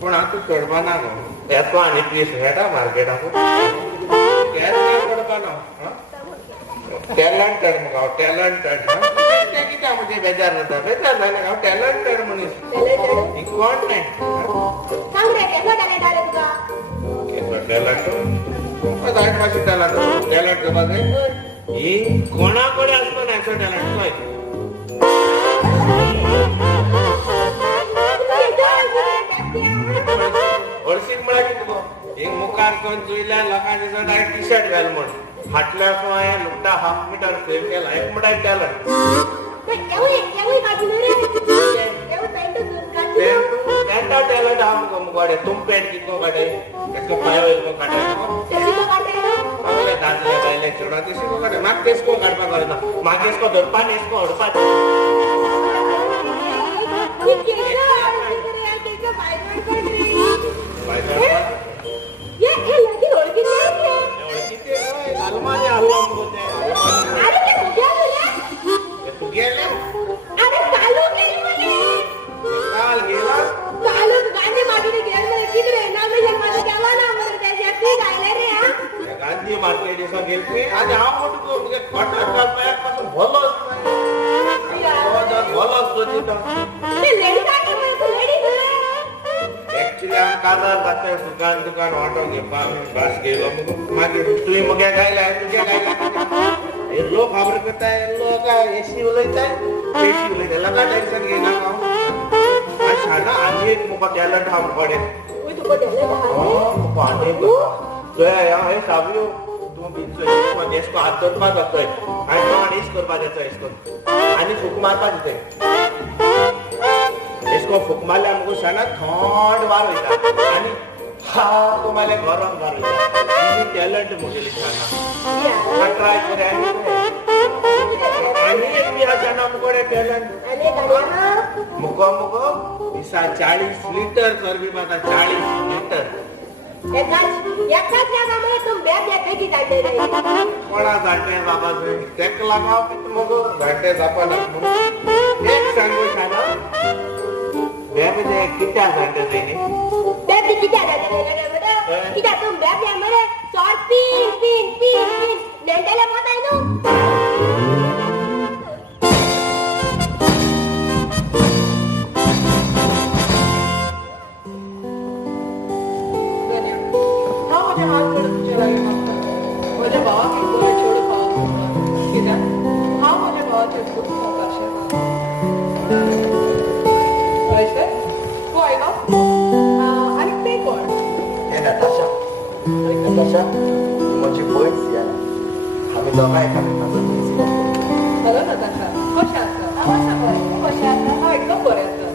पण आता चढवा ना यात आणि पीस भेटा मार्केट टॅलेंटेड मग टॅलेंटेड किती म्हणजे बेजार नव्हता बेजार झाले गाव टॅलेंटेड मनीस कोण नाही सांग रे कसं टॅलेंट आले तुका? टॅलेंट ही कोणाकडे असतो नाही असं टॅलेंट वर्षीक म्हणा की तुका एक मुखार कोण चुईल्या लोकांचे डायरेक्ट टी शर्ट घाल म्हण फाटल्या कोण लुकटा हाफ मीटर सेव केला एक म्हणा टॅलेंट त्यांचा टॅलेंट हा मुख मुगाडे तुम पेट कितको काढे त्याचं पाय वगैरे काढायचं आपल्या दादल्या बायले चढा ते शिको काढे माग तेसको काढपा करता मागेसको धरपा नेसको हडपा अलमारी हल्ला तू गेले काल गेला गांधी मार्केट गेले आणि हा मोठं भलो भलो असतो ऍक्च्युली आम्ही काजार जातोय दुकान ऑटो बस गेलो मागे तुझी मग गायला तुझ्या गायला लोक खबर करताय लोक एसी उलयताय एसी उलयताय लगा टेन्शन घेना शाळा आम्ही एक मोठा टॅलेंट हा पडे हे साबलो तू देशको हात धरपा जातोय आणि तो इस करपा जायचा इसको आणि फुक मारपा जाते इसको फुक मारल्या मग शाळा थंड वार वयता आणि हा तो मला गरम वार वयता टॅलेंट मुगेली शाळा ट्राय करे आणि एक मी हा शाळा मुगडे टॅलेंट मुको दिसा 40 लिटर चरबी माता 40 लिटर कोणा जाते बाबा तेक लागाव मग जाते जापा एक सांगू शाळा कित्या जाते जाईने माझ्या भावाक एक बरं छोड खावा कित्याक हांव माझ्या भावाचें खूब मोगाचें कळ्ळें तूं आयलो आनी ते कोण हे नताशा आणि नताशा माझी बहीण सियाना आम्ही दोघा एकामेकांचा हॅलो नताशा कशें आसा हांव आसा बरें कशें आसा हांव एकदम बरें आसा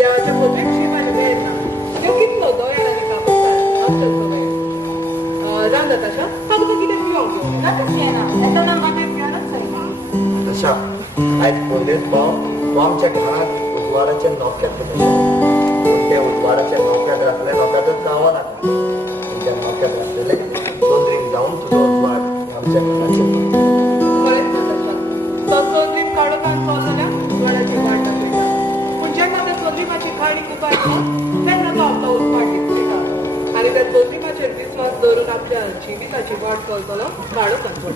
देवाच्या फोटोक शिवाय वेळ ना त्यो कितलो दोळ्याने कापतात असतात सगळे रांदा तशा तुका कितें पिवंक घेवन नाकाच येना एका नामाने पिवनच जायना तशा आयज पयलेच तो आमच्या घरात उजवाडाच्या नौक्यात ते उजवाडाच्या नौक्यात राखले नौक्यातच जावं लागला त्या नौक्यात राखलेले दोन जाऊन तुझं उजवाड हे आमच्या घराचे कळेच ना तशा तो चोंद्रीक काडून आणतो जाल्यार उजवाडाची वाट दाखयता पूण जेन्ना त्या चोंद्रिमाची खाणी कुपायता तेन्ना तो आपलो उजवाड दिसता आनी त्या चोंद्रिमाचेर विस्वास दवरून आपल्या जिविताची वाट चलतलो काडून आणतो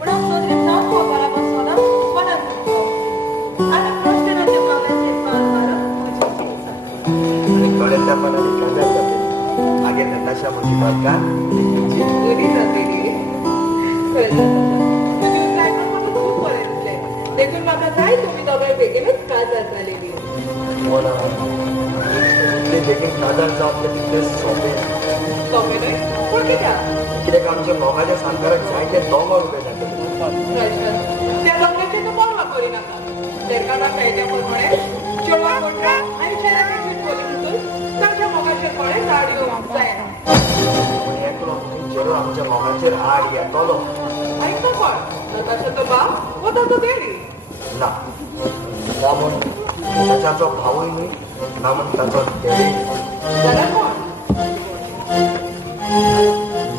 पण हांव चोदरीक जावन पळोवपाक बसलों कोणाक आनी कृष्णाच्या बाबाचेर पान मारप म्हजें केस आणि कळेल त्या मनाने कांद्यात जाते मागे नटाशा म्हणतात का घरी जातली कळटा तुजी उतरायपण म्हाका खूब बरें दिसलें देखून म्हाका जाय तुमी दोगांय बेगीनच काजार जालेली इतले बेगीन काजार जावप ते तितले सोंपे सोंपें न्हय पूण कित्याक कित्याक आमच्या मोगाच्या सांकाराक जायते दोंगर उबे जातले त्या दोंगराचेर तूं बोलवा करिनाका तेंका दाखयल्या प्रमाणे चेडवा कोणटा आनी चेड्याक एकवीस बोली म्हणून तांच्या मोगाचेर कोणें झाड येवंक जायना पूण एकलो चेडो आमच्या मोगाचेर आड येतलो आनी तो कोण नताशाचो बाप वो ताचो देडी ना ना म्हूण ताच्याचो भावूय न्ही ना म्हूण ताचो देडे जाल्यार कोण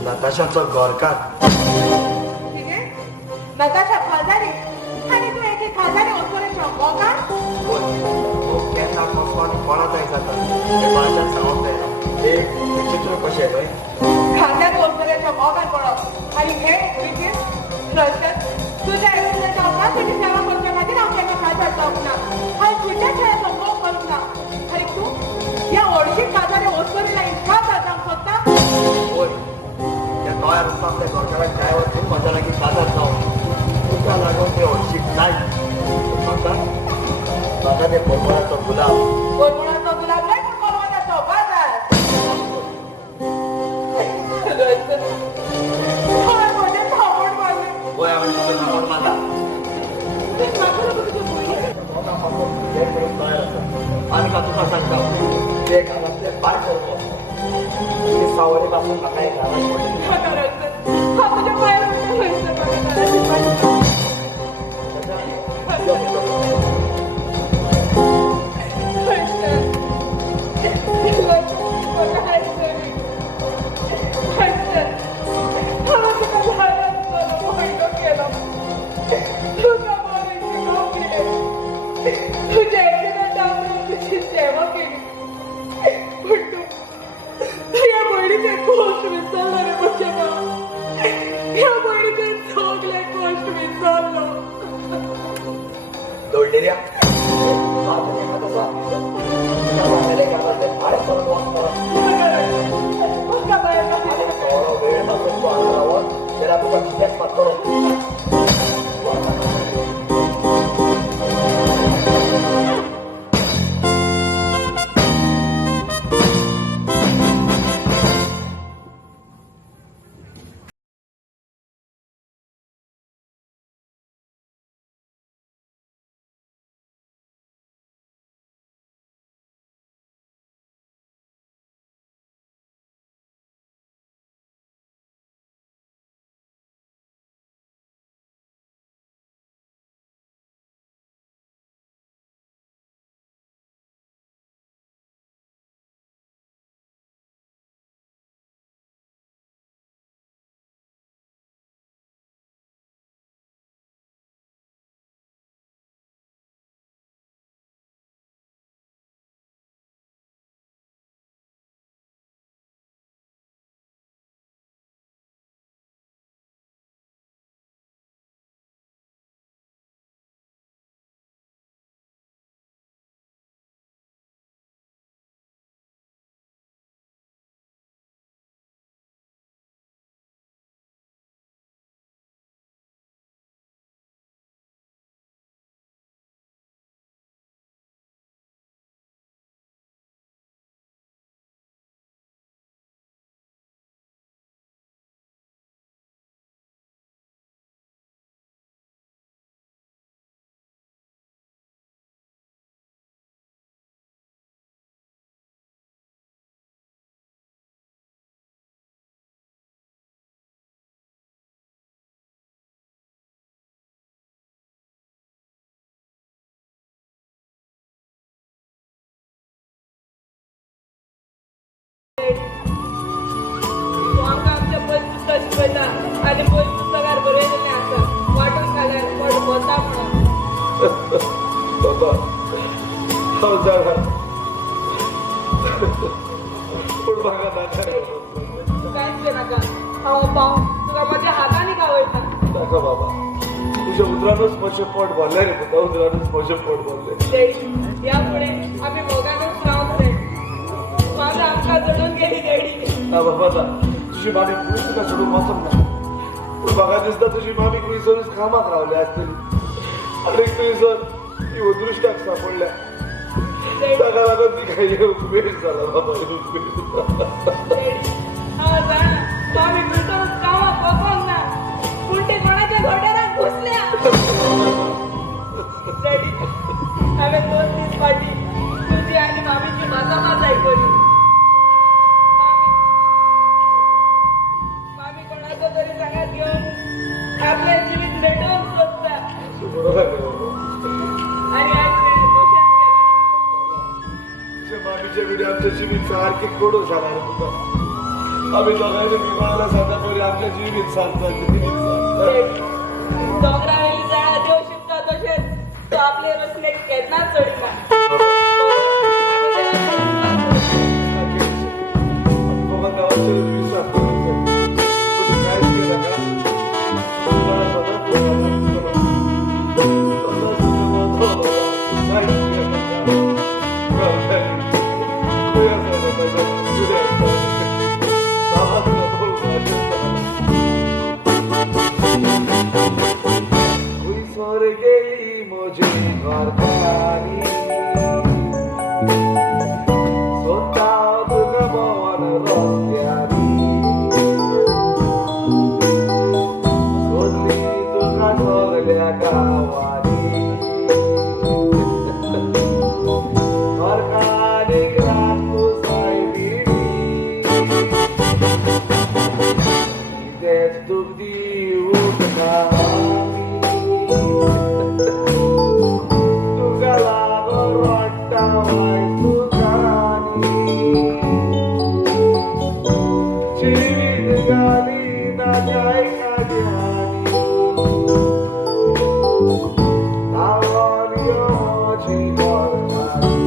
नताशाचो गोरकार कितें नताशा खाजारी आनी तूं एके खाजारी वचोरेच्या मोगान केन्ना कोण कोणाचाय जाता हे भाशेन सांगप जायना ते चित्र कशें न्हय खांद्यात वचोरेच्या मोगान पडप आनी हे रितीन रस्त्यात तुज्या आयुश्याच्या अवकाशाची सेवा करचे खातीर हांव तेका खाजार जावंक ना हांव तुज्या खेळाचो मोग करूंक ना आनी तूं ह्या व्हडशीक काजारी वचोरी लायन खाजार जावंक सोदता होय त्या दोळ्या रस्ता आपल्या गोरकाराक जाय वचून म्हज्या लागीं काजार जावं तुका लागून ते हळशीक जाय म्हाका म्हाका ते परमळाचो गुलाब गोरमुळाचो गुलाब न्हय पूण कोलवानाचो बाजार हय म्हजें थांबून मारलें होय हांवें तुजो नांव मारला म्हाका लागून तुज्यो भुरगीं आनी का तुका सांगता ते घरांतले पाय करपो ती सावरी पासून म्हाका एक घरांत पडली म्हाका रडटा हांव तुज्या पांयार पडटा तुझ्या तुझी सेवा केली पण तू या बहिणीचे गोष्ट विसरला रे माझ्या गाव या बहिणीचे सगळे गोष्ट विसरलो दौडलेल्या घरातले भाडे करून वाचता वेळ पासून तो अंतरावर त्याला तुका कित्याक पातळो पळयता आनी पयस पुस्तकार बरयलेलें आसा वाटून खाल्यार कोण बोता म्हणून बाबा हांव जाणा पूण म्हाका नाका रे बाबा. कांयच नाका हांव पाव तुका म्हज्या हातांनी गावयता नाका बाबा तुझ्या उदरानूच म्हजें पोट भरलें रे तुका उदरानूच म्हजें पोट भरलें. डॅडी या फुडें आमी मोगानूच रावंक जाय मामी आमकां सोडून गेली डॅडी ना बाबा ना तुझी मामी कुणी तुका सोडून वचूंक ना पूण म्हाका दिसता तुजी मामी खंयसरूच कामाक रावली आसतली आनी थंयसर ती अदृश्टाक सांपडल्या ताका लागून ती काही वेळ जाला बाबा डॅडी हांव जाणा मामी खंयसरूच कामाक वचोंक ना पूण ती कोणाच्या घोड्याराक घुसल्या डॅडी हांवें 2 दीस फाटीं तुजी आनी मामीची माजामाज आयकली मामी कोणाचो तरी सांगात घेवन आपलें जिवीत रेटोवन सोदता आनी आज तेणें तशेंच केलें तुझ्या मामीच्या वेळी आमच्या जिवीत सारखी कोडो झाला रे तुका आम्ही दोघांनी विमानाला सांगता पयलीं आमच्या जिवीत सांगता दोंगरा वयली झाडां देव शिंपता तशेंच तो आपले रस्त्याक केन्नाच चडना बाबा गावाच्या विश्वास करून पण कांयच केलं का तुला सतत गेली मोजी घरदारी स्वतः तुका भवन रस्त्यारी सोडली तुका सगल्या गावानी घरकानी राखू सायबिणी कितेंच दूख दिवूंक ना तुका लागून रडटा वायट तुकानी जिवीत घाली ना काय काड्यांनी लावून यो म्हजी घरकानी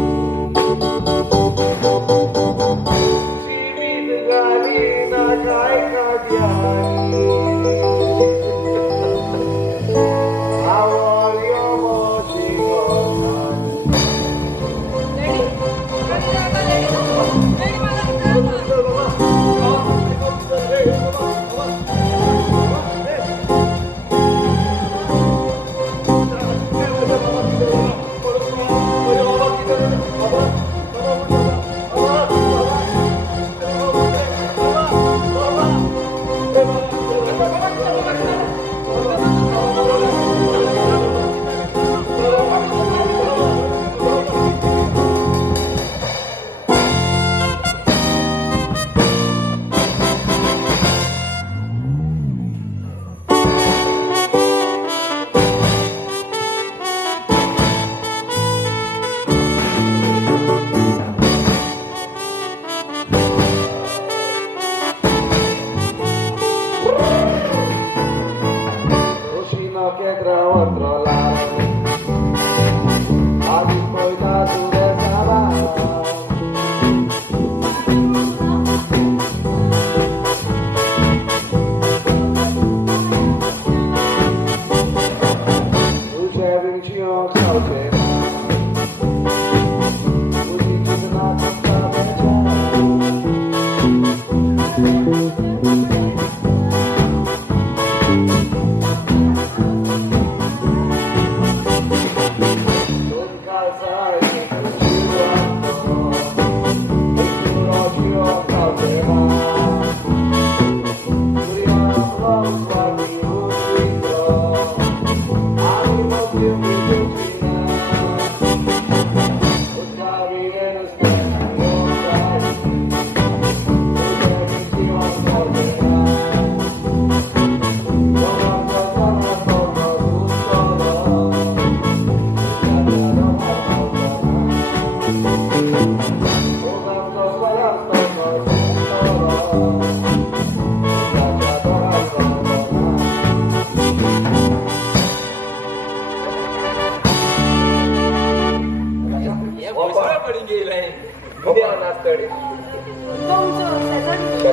जिवीत घाली ना काय काड्यांनी लावून यो म्हजी घरकानी. डॅडी मला विचारता Rosina che trova trollare a dispoita tu de salare tu c'è vicino cauce tu dici una costa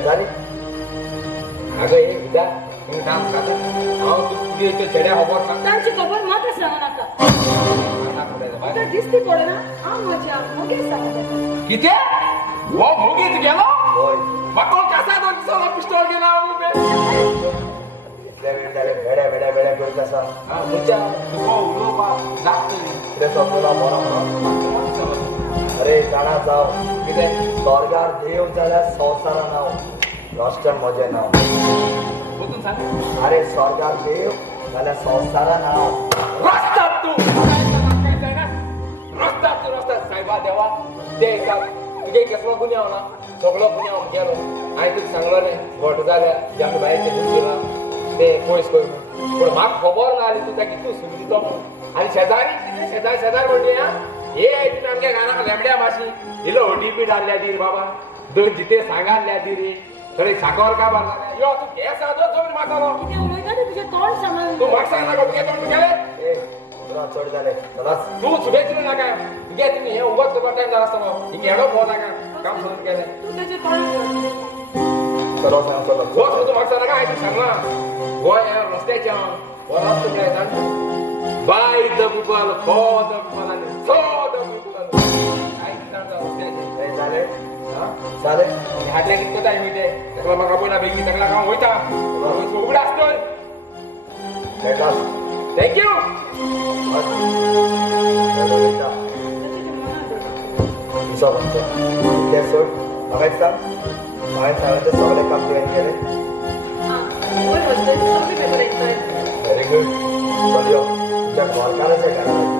जाली अगं हे विदा तुम्ही डान्स करता हांव तुझे चेड्या खबर सांग तांची खबर मात्र सांगा नाका तर दिसती पडना हांव म्हज्या मगेर सांगता किती वो भोगीत गेलो होय बकोल कसा दोन दिसाला पिस्टॉल गेला इतल्या वेळ जाले भेड्या करत आसा हा मुच्या तुको उलोपा जात कितें सोदलो बरो म्हणून अरे जाणा जाव कितें स्वर्गार देव जाल्यार संवसारान हांव रॉस्टन म्हजें नांव बोलून सांग अरे स्वर्गार देव जाल्यार संवसारान हांव रस्त्यात तू रस्त्यात सायबा देवा ते एका तुगे कसलो गुन्यांव ना सगळो गुन्यांव गेलो हांवें तुका सांगलो न्ही घोट जाल्या जे आमी बायेचे दूख गेला ते पयस कोय पूण म्हाका खबर ना जाली तूं ताका तूं सून दितो म्हूण आनी शेजार म्हणली हा हे आयज आमगे घराक लेमड्या माशी इलो ओटीपी डाल्ल्या दी बाबा दोन जिते सांगाल्ल्या दी रे थोडी साखर का बांदल्या यो तूं केस आहा जमीन मातालो कितें उलयता तें तुजें तोंड सांग तूं म्हाका सांगना गो तुगे तोंड गेले ए तुला चड जालें चलास तू शुभेच्छा नाका तुगे तुम्ही हे उगत करपा टाइम जाला आसता मगो हिंग हेडो फोन नाका काम सोडून केलें तूं तेजें तोंड चलो सांग चलो हो तू म्हाका सांगना हांवें तुका सांगला गोंय हे रस्त्याचें हो रस्तो कितें जाण by the people for the people आनी सो द पीपल हांवें सांगता रस्त्याचें ए जालें हा जालें हातल्या कितको टायम ते तेका म्हाका पयला बेगी तेका लागून हांव वयता उगडा आसतोय लेटास थँक्यू बस चलो बेटा दिसो म्हणचे ते सोड म्हाका एक सांग हांवें सांगलें तें सगळें काम तुवें केलें व्हेरी गुड चल यो तुज्या गोरकाराच्या घरान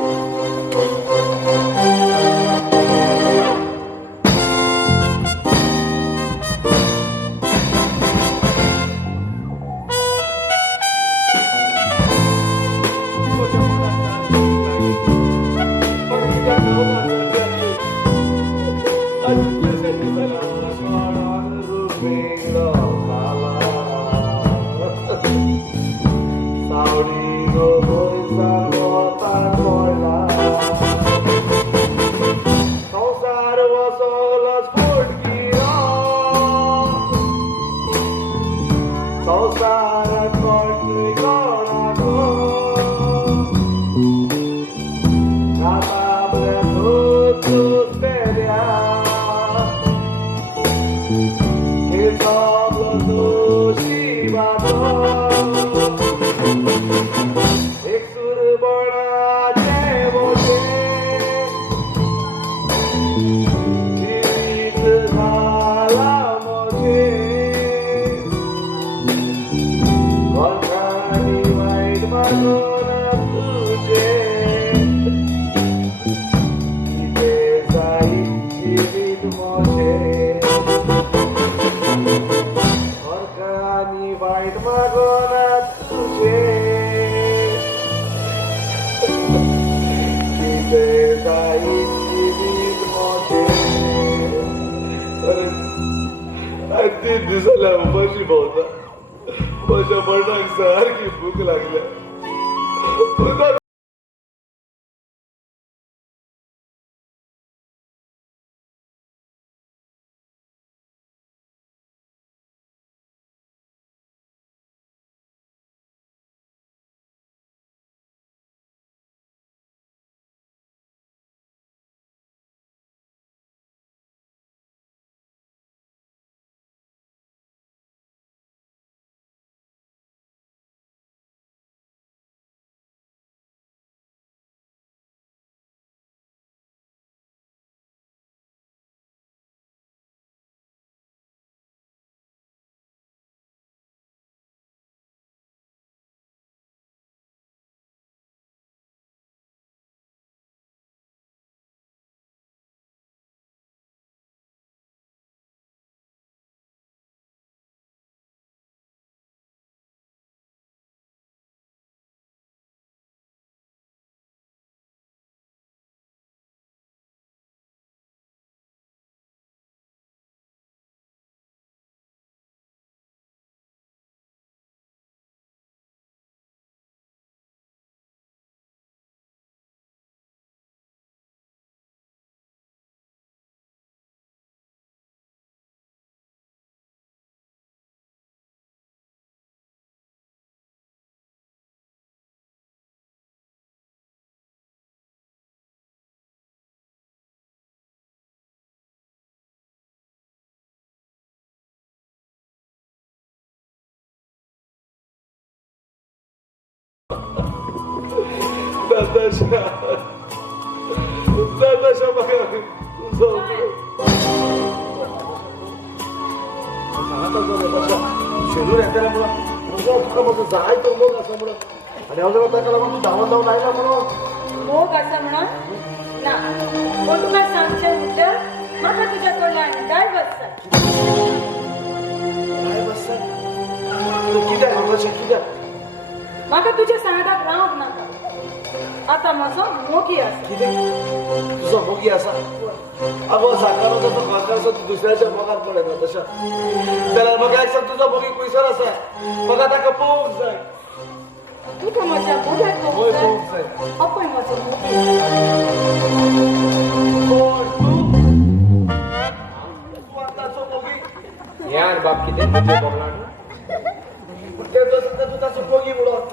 तीन दिसाला उपाशी भोवता माझ्या मनाक सारखी भूक लागल्या नताशा बघा तुझं शेड्यूल येताना तुका माझं जाय तो मग असं म्हणून आणि अजून ताका लागून तू धावून धावून आयला म्हणून मोग असं म्हणून ना पण तुला सांगचे म्हटलं म्हाका तुझ्या तोंडाने काय बसतात काय बसतात कित्याक नताशा कित्याक म्हाका तुझ्या सांगतात रावंक नाका आता माझो मोगी आसा कितें तुझा मोगी असा अगो साकाराचो तो खर्चाचो तू दुसऱ्याच्या मोगार पडना तशा जाल्यार म्हाका एक तुझा मोगी खंयसर आसा म्हाका ताका पळोवंक जाय तुका माझ्या मोग्याक होय पळोवंक पळोवंक जाय जाय अपय माझो मोगी कोण तू आताचो मोगी यार बाप कितें तुजें बोगलां तेजो सुद्दां तू ताचो मोगी म्हणून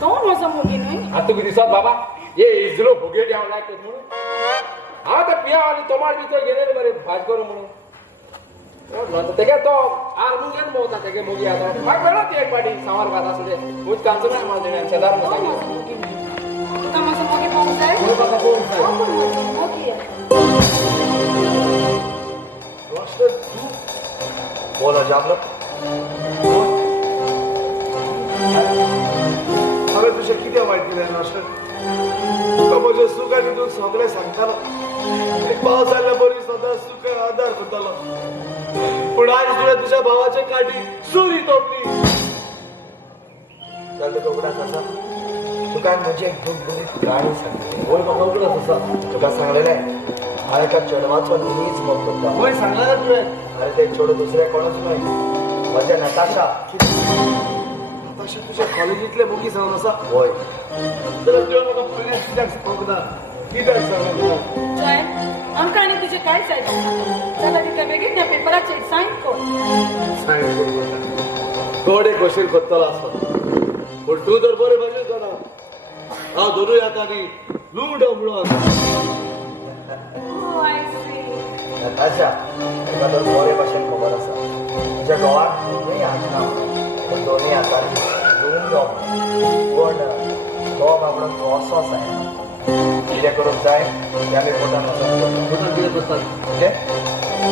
तो माझो मोगी न्हय आता तुका दिसत बाबा ये इजलो भुगे देव लायक म्हणून हांव ते पिया आनी तोमाड बी थंय गेले मरे भाज करूं म्हणून तेगे तो आर्मुगेन मोवता तेगे मोगी आतां म्हाका मेळ्ळो ती एक पाटी सामार भात आसले खूच कांचो ना म्हाका तेणें शेजारी तो सांगितलें माझो मोगी न्हय तुका माझो मोगी पळोवंक जाय म्हणून म्हाका पळोवंक जाय अपय माझो मोगी रोशन तू बोला जाबलो हांवें तुजें कितें वायट केलें रोशन तुका म्हजें सूख आनी दूख सगळें सांगतालो एक पावस आयल्या बरी सदां सूख आदार करतालो पूण आज तुवें तुज्या भावाचे काडी सुरी तोडली जाल्यार तुका उगडास आसा तुका म्हजी एक दूख बरी काणी सांगली वय म्हाका उगडास आसा तुका सांगलेलें हांव एका चेडवाचो नीज मोग करता वय सांगला ना तुवें अरे ते चेडूं दुसरें कोणूच न्हय म्हजें नताशा नताशा तुज्या कॉलेजींतले मोगी जावन आसा वय जाल्यार तुवें म्हाका पयलें कित्याक सांगूंक ना कित्याक सांगलें तुका जय आमकां आनी तुजें कांयच आयकना जाल्यार तिका बेगीन त्या पेपराचेर सायन कर थोडे क्वेश्चन करतलो आसता पूण तूं जर बरें भाशेन जाणा हांव धरूं येता न्ही लूड म्हणून Oh, I see. नताशा तुका तर बरे भाशेन खबर आसा तुज्या घोवाक दोनूय हात ना पूण दोनूय हातांनी धुवून घाल पूण तो बाबडो कसो जायना कितें करूंक जाय तें आमी कोर्टान वचून कोर्टान कितें करतात ओके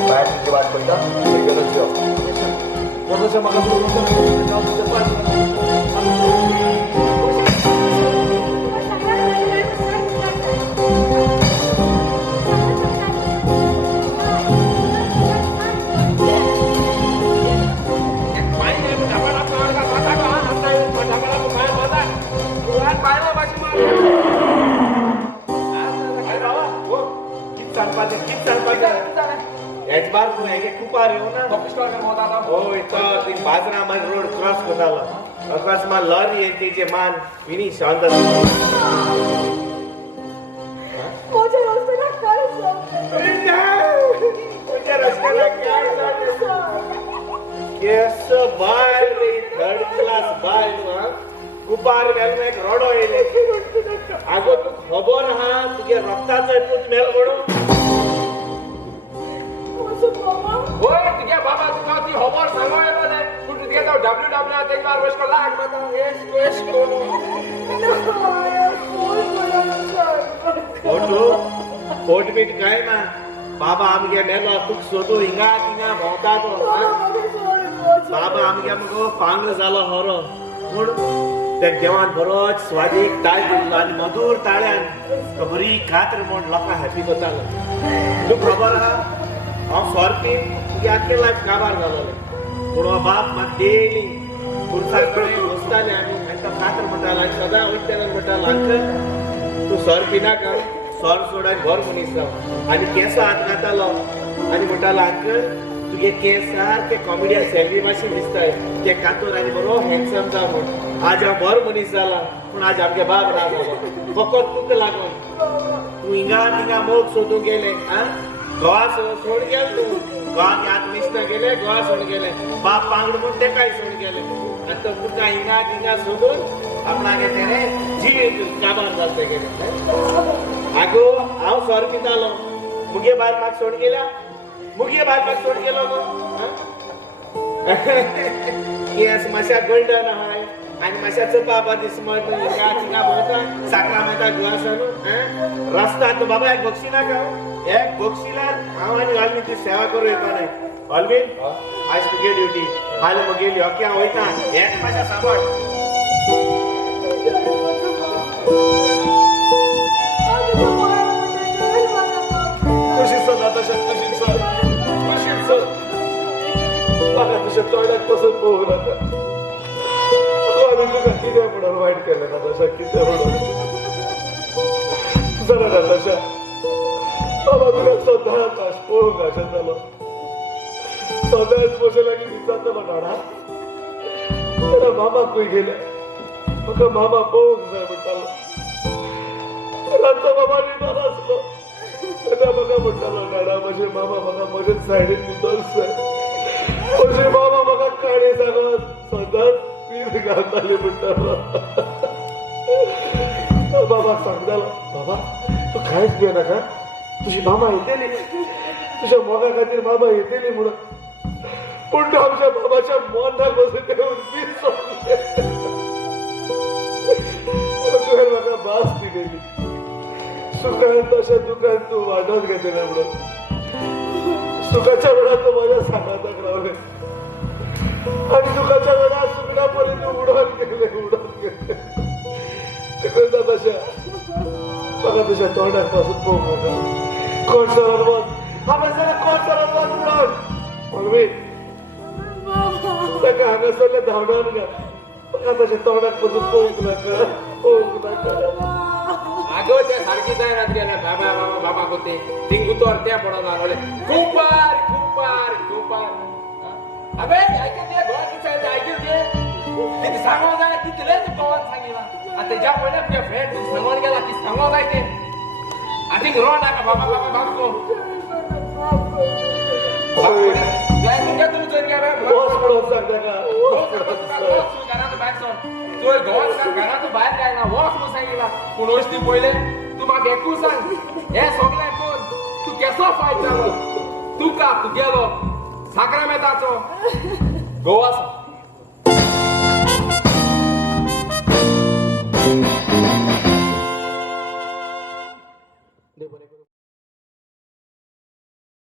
भायर तुजी वाट पळयता बेगीनच यो तशें म्हाका तुजें हेच बार तू हेगे कुपार येऊ ना होय तो ती बाजरा मान रोड क्रॉस करतालो अकस्मात लॉरी येते तेजे मान फिनिश ऑन द माझ्या रस्त्याला काय केस बाय रे थर्ड क्लास बाय हा कुपार वेल एक रोडो येले आगो तू खबर हा तुगे रक्ताचो पूत मेल म्हणून होय तुगे बाबा तुका ती खबर सांगो येलो न्ही पूण तुगे तो WW एक बार वचको लाग माता एश फोट बीट काय ना बाबा आमगे मेलो तुक सोदू हिंगा तिंगा भोंवता तो बाबा आमगे मगो पांग जालो हरो पूण त्या देवान बरोच स्वादीक ताळ दिल्लो आनी मधुर ताळ्यान बरी कात्र म्हूण लोकांक हॅपी करतालो तुका खबर आहा हांव सोरपी तुगे आख्खे लायफ काबार जालोले पूण हो बाप म्हाका डेली पुरसार कडेन वचताले आनी तो कात्र म्हणटालो आनी सदां वयताना म्हणटालो अंकल तूं सोरपी नाका सोर सोड आनी बरो मनीस जाव आनी केंसां हात घातालो आनी म्हणटालो अंकल तुगे केस सारके कॉमेडियन सेल्वी मातशी दिसताय ते कातून आनी बरो हँडसम जाव म्हूण आज हांव बरो मनीस जाला पूण आज आमगे बाप ना जालो फकत तुका लागून तूं हिंगा थिंगा मोग सोदूंक गेले आं गोवा सोड गेल तूं गोवाक आत मिस्टर गेले गोवा सोड गेले बाप पांगड म्हूण तेकाय सोड गेले आनी तो तुका हिंगा थिंगा सोदून आपणागे तेणे जीव काबार जाल्ले गेले आगो हांव सोर पितालो मुगे बायल म्हाका सोड गेल्या मुगे बायल म्हाका सोड गेलो न्हू केस मातशा गोल्डन आहाय आणि माशाचं बाबा दिसमट का चिका भोवता साखरा मेता जुआसा न्हू रस्ता तो बाबा एक बक्षी नाका एक बक्षीला हांव आनी अल्मी ती सेवा करू येता नाही अल्मीन आज तुगे ड्युटी हाल मग गेली ओके हांव वयता एक माशा सांबाळ खुशी सण आता खुशी सण खुशी सण म्हाका तुझ्या तोंडाक पसंत पळोवंक नाका आमी तुका कितें म्हणून वायट केलें नाताशा कितें म्हणून जाणा नाताशा बाबा तुका सदांच आश पळोवंक आशेतालो सदांच म्हजे लागीं विचारतालो नाडा तेन्ना मामाकूय गेले म्हाका मामा पळोवंक जाय म्हणटालो रातचो बाबा निदान आसलो तेन्ना म्हाका म्हणटालो नाडा म्हजे मामा म्हाका म्हजे सायडीन न्हिदोंक जाय म्हजे मामा म्हाका काणी सांगत सदांच पीर घालताली म्हणटालो बाबाक सांगतालो बाबा तूं कांयच भियेनाका तुजी मामा येतली तुज्या मोगा खातीर मामा येतली म्हणून पूण आमच्या बाबाच्या मोनाक वचून देऊन पीर सोडले तुवें म्हाका भास दिलेली सुखान तशें दुखान तूं वांटोन घेतलें म्हणून सुखाच्या वेळार तूं म्हज्या सांगाताक रावलें आनी दुखाच्या वेळार सुकणा परी तूं उडोवन गेलें देखून तशें म्हाका तुज्या तोंडाक पासून पळोवंक नाका कोण सरोन वच हांवें जाल्यार कोण सरोन वच म्हणून मगवी ताका हांगासरल्या धांवडावन घाल म्हाका ताच्या तोंडाक पासून पळोवंक नाका आगो त्या सारखी जायरात गेल्या बाबा बाबा बाबा कोते तिंग उतर त्या पडना बोले कुपार कुपार कुपार अबे ऐक ते गोवा किती ऐक ते किती सांगू जाय तितलेच गोवान सांगितला आता ज्या पहिले तुझ्या फ्रेंड तू सांगून गेला की सांगू जाय ते आय थिंक रो नाका बाबा बाबा बाबा को जाय तुझ्या तुम्ही जर गेला बॉस म्हणून सांग ताका घरात बाहेर सोड तो गोवान घरात बाहेर गायला वॉक म्हणून सांगितला पूण वस्ती पहिले तू म्हाका एकूच सांग हे सगळें कोण तू केसो फायट जालो तुका तू गेलो साखरा मेताचो गोवा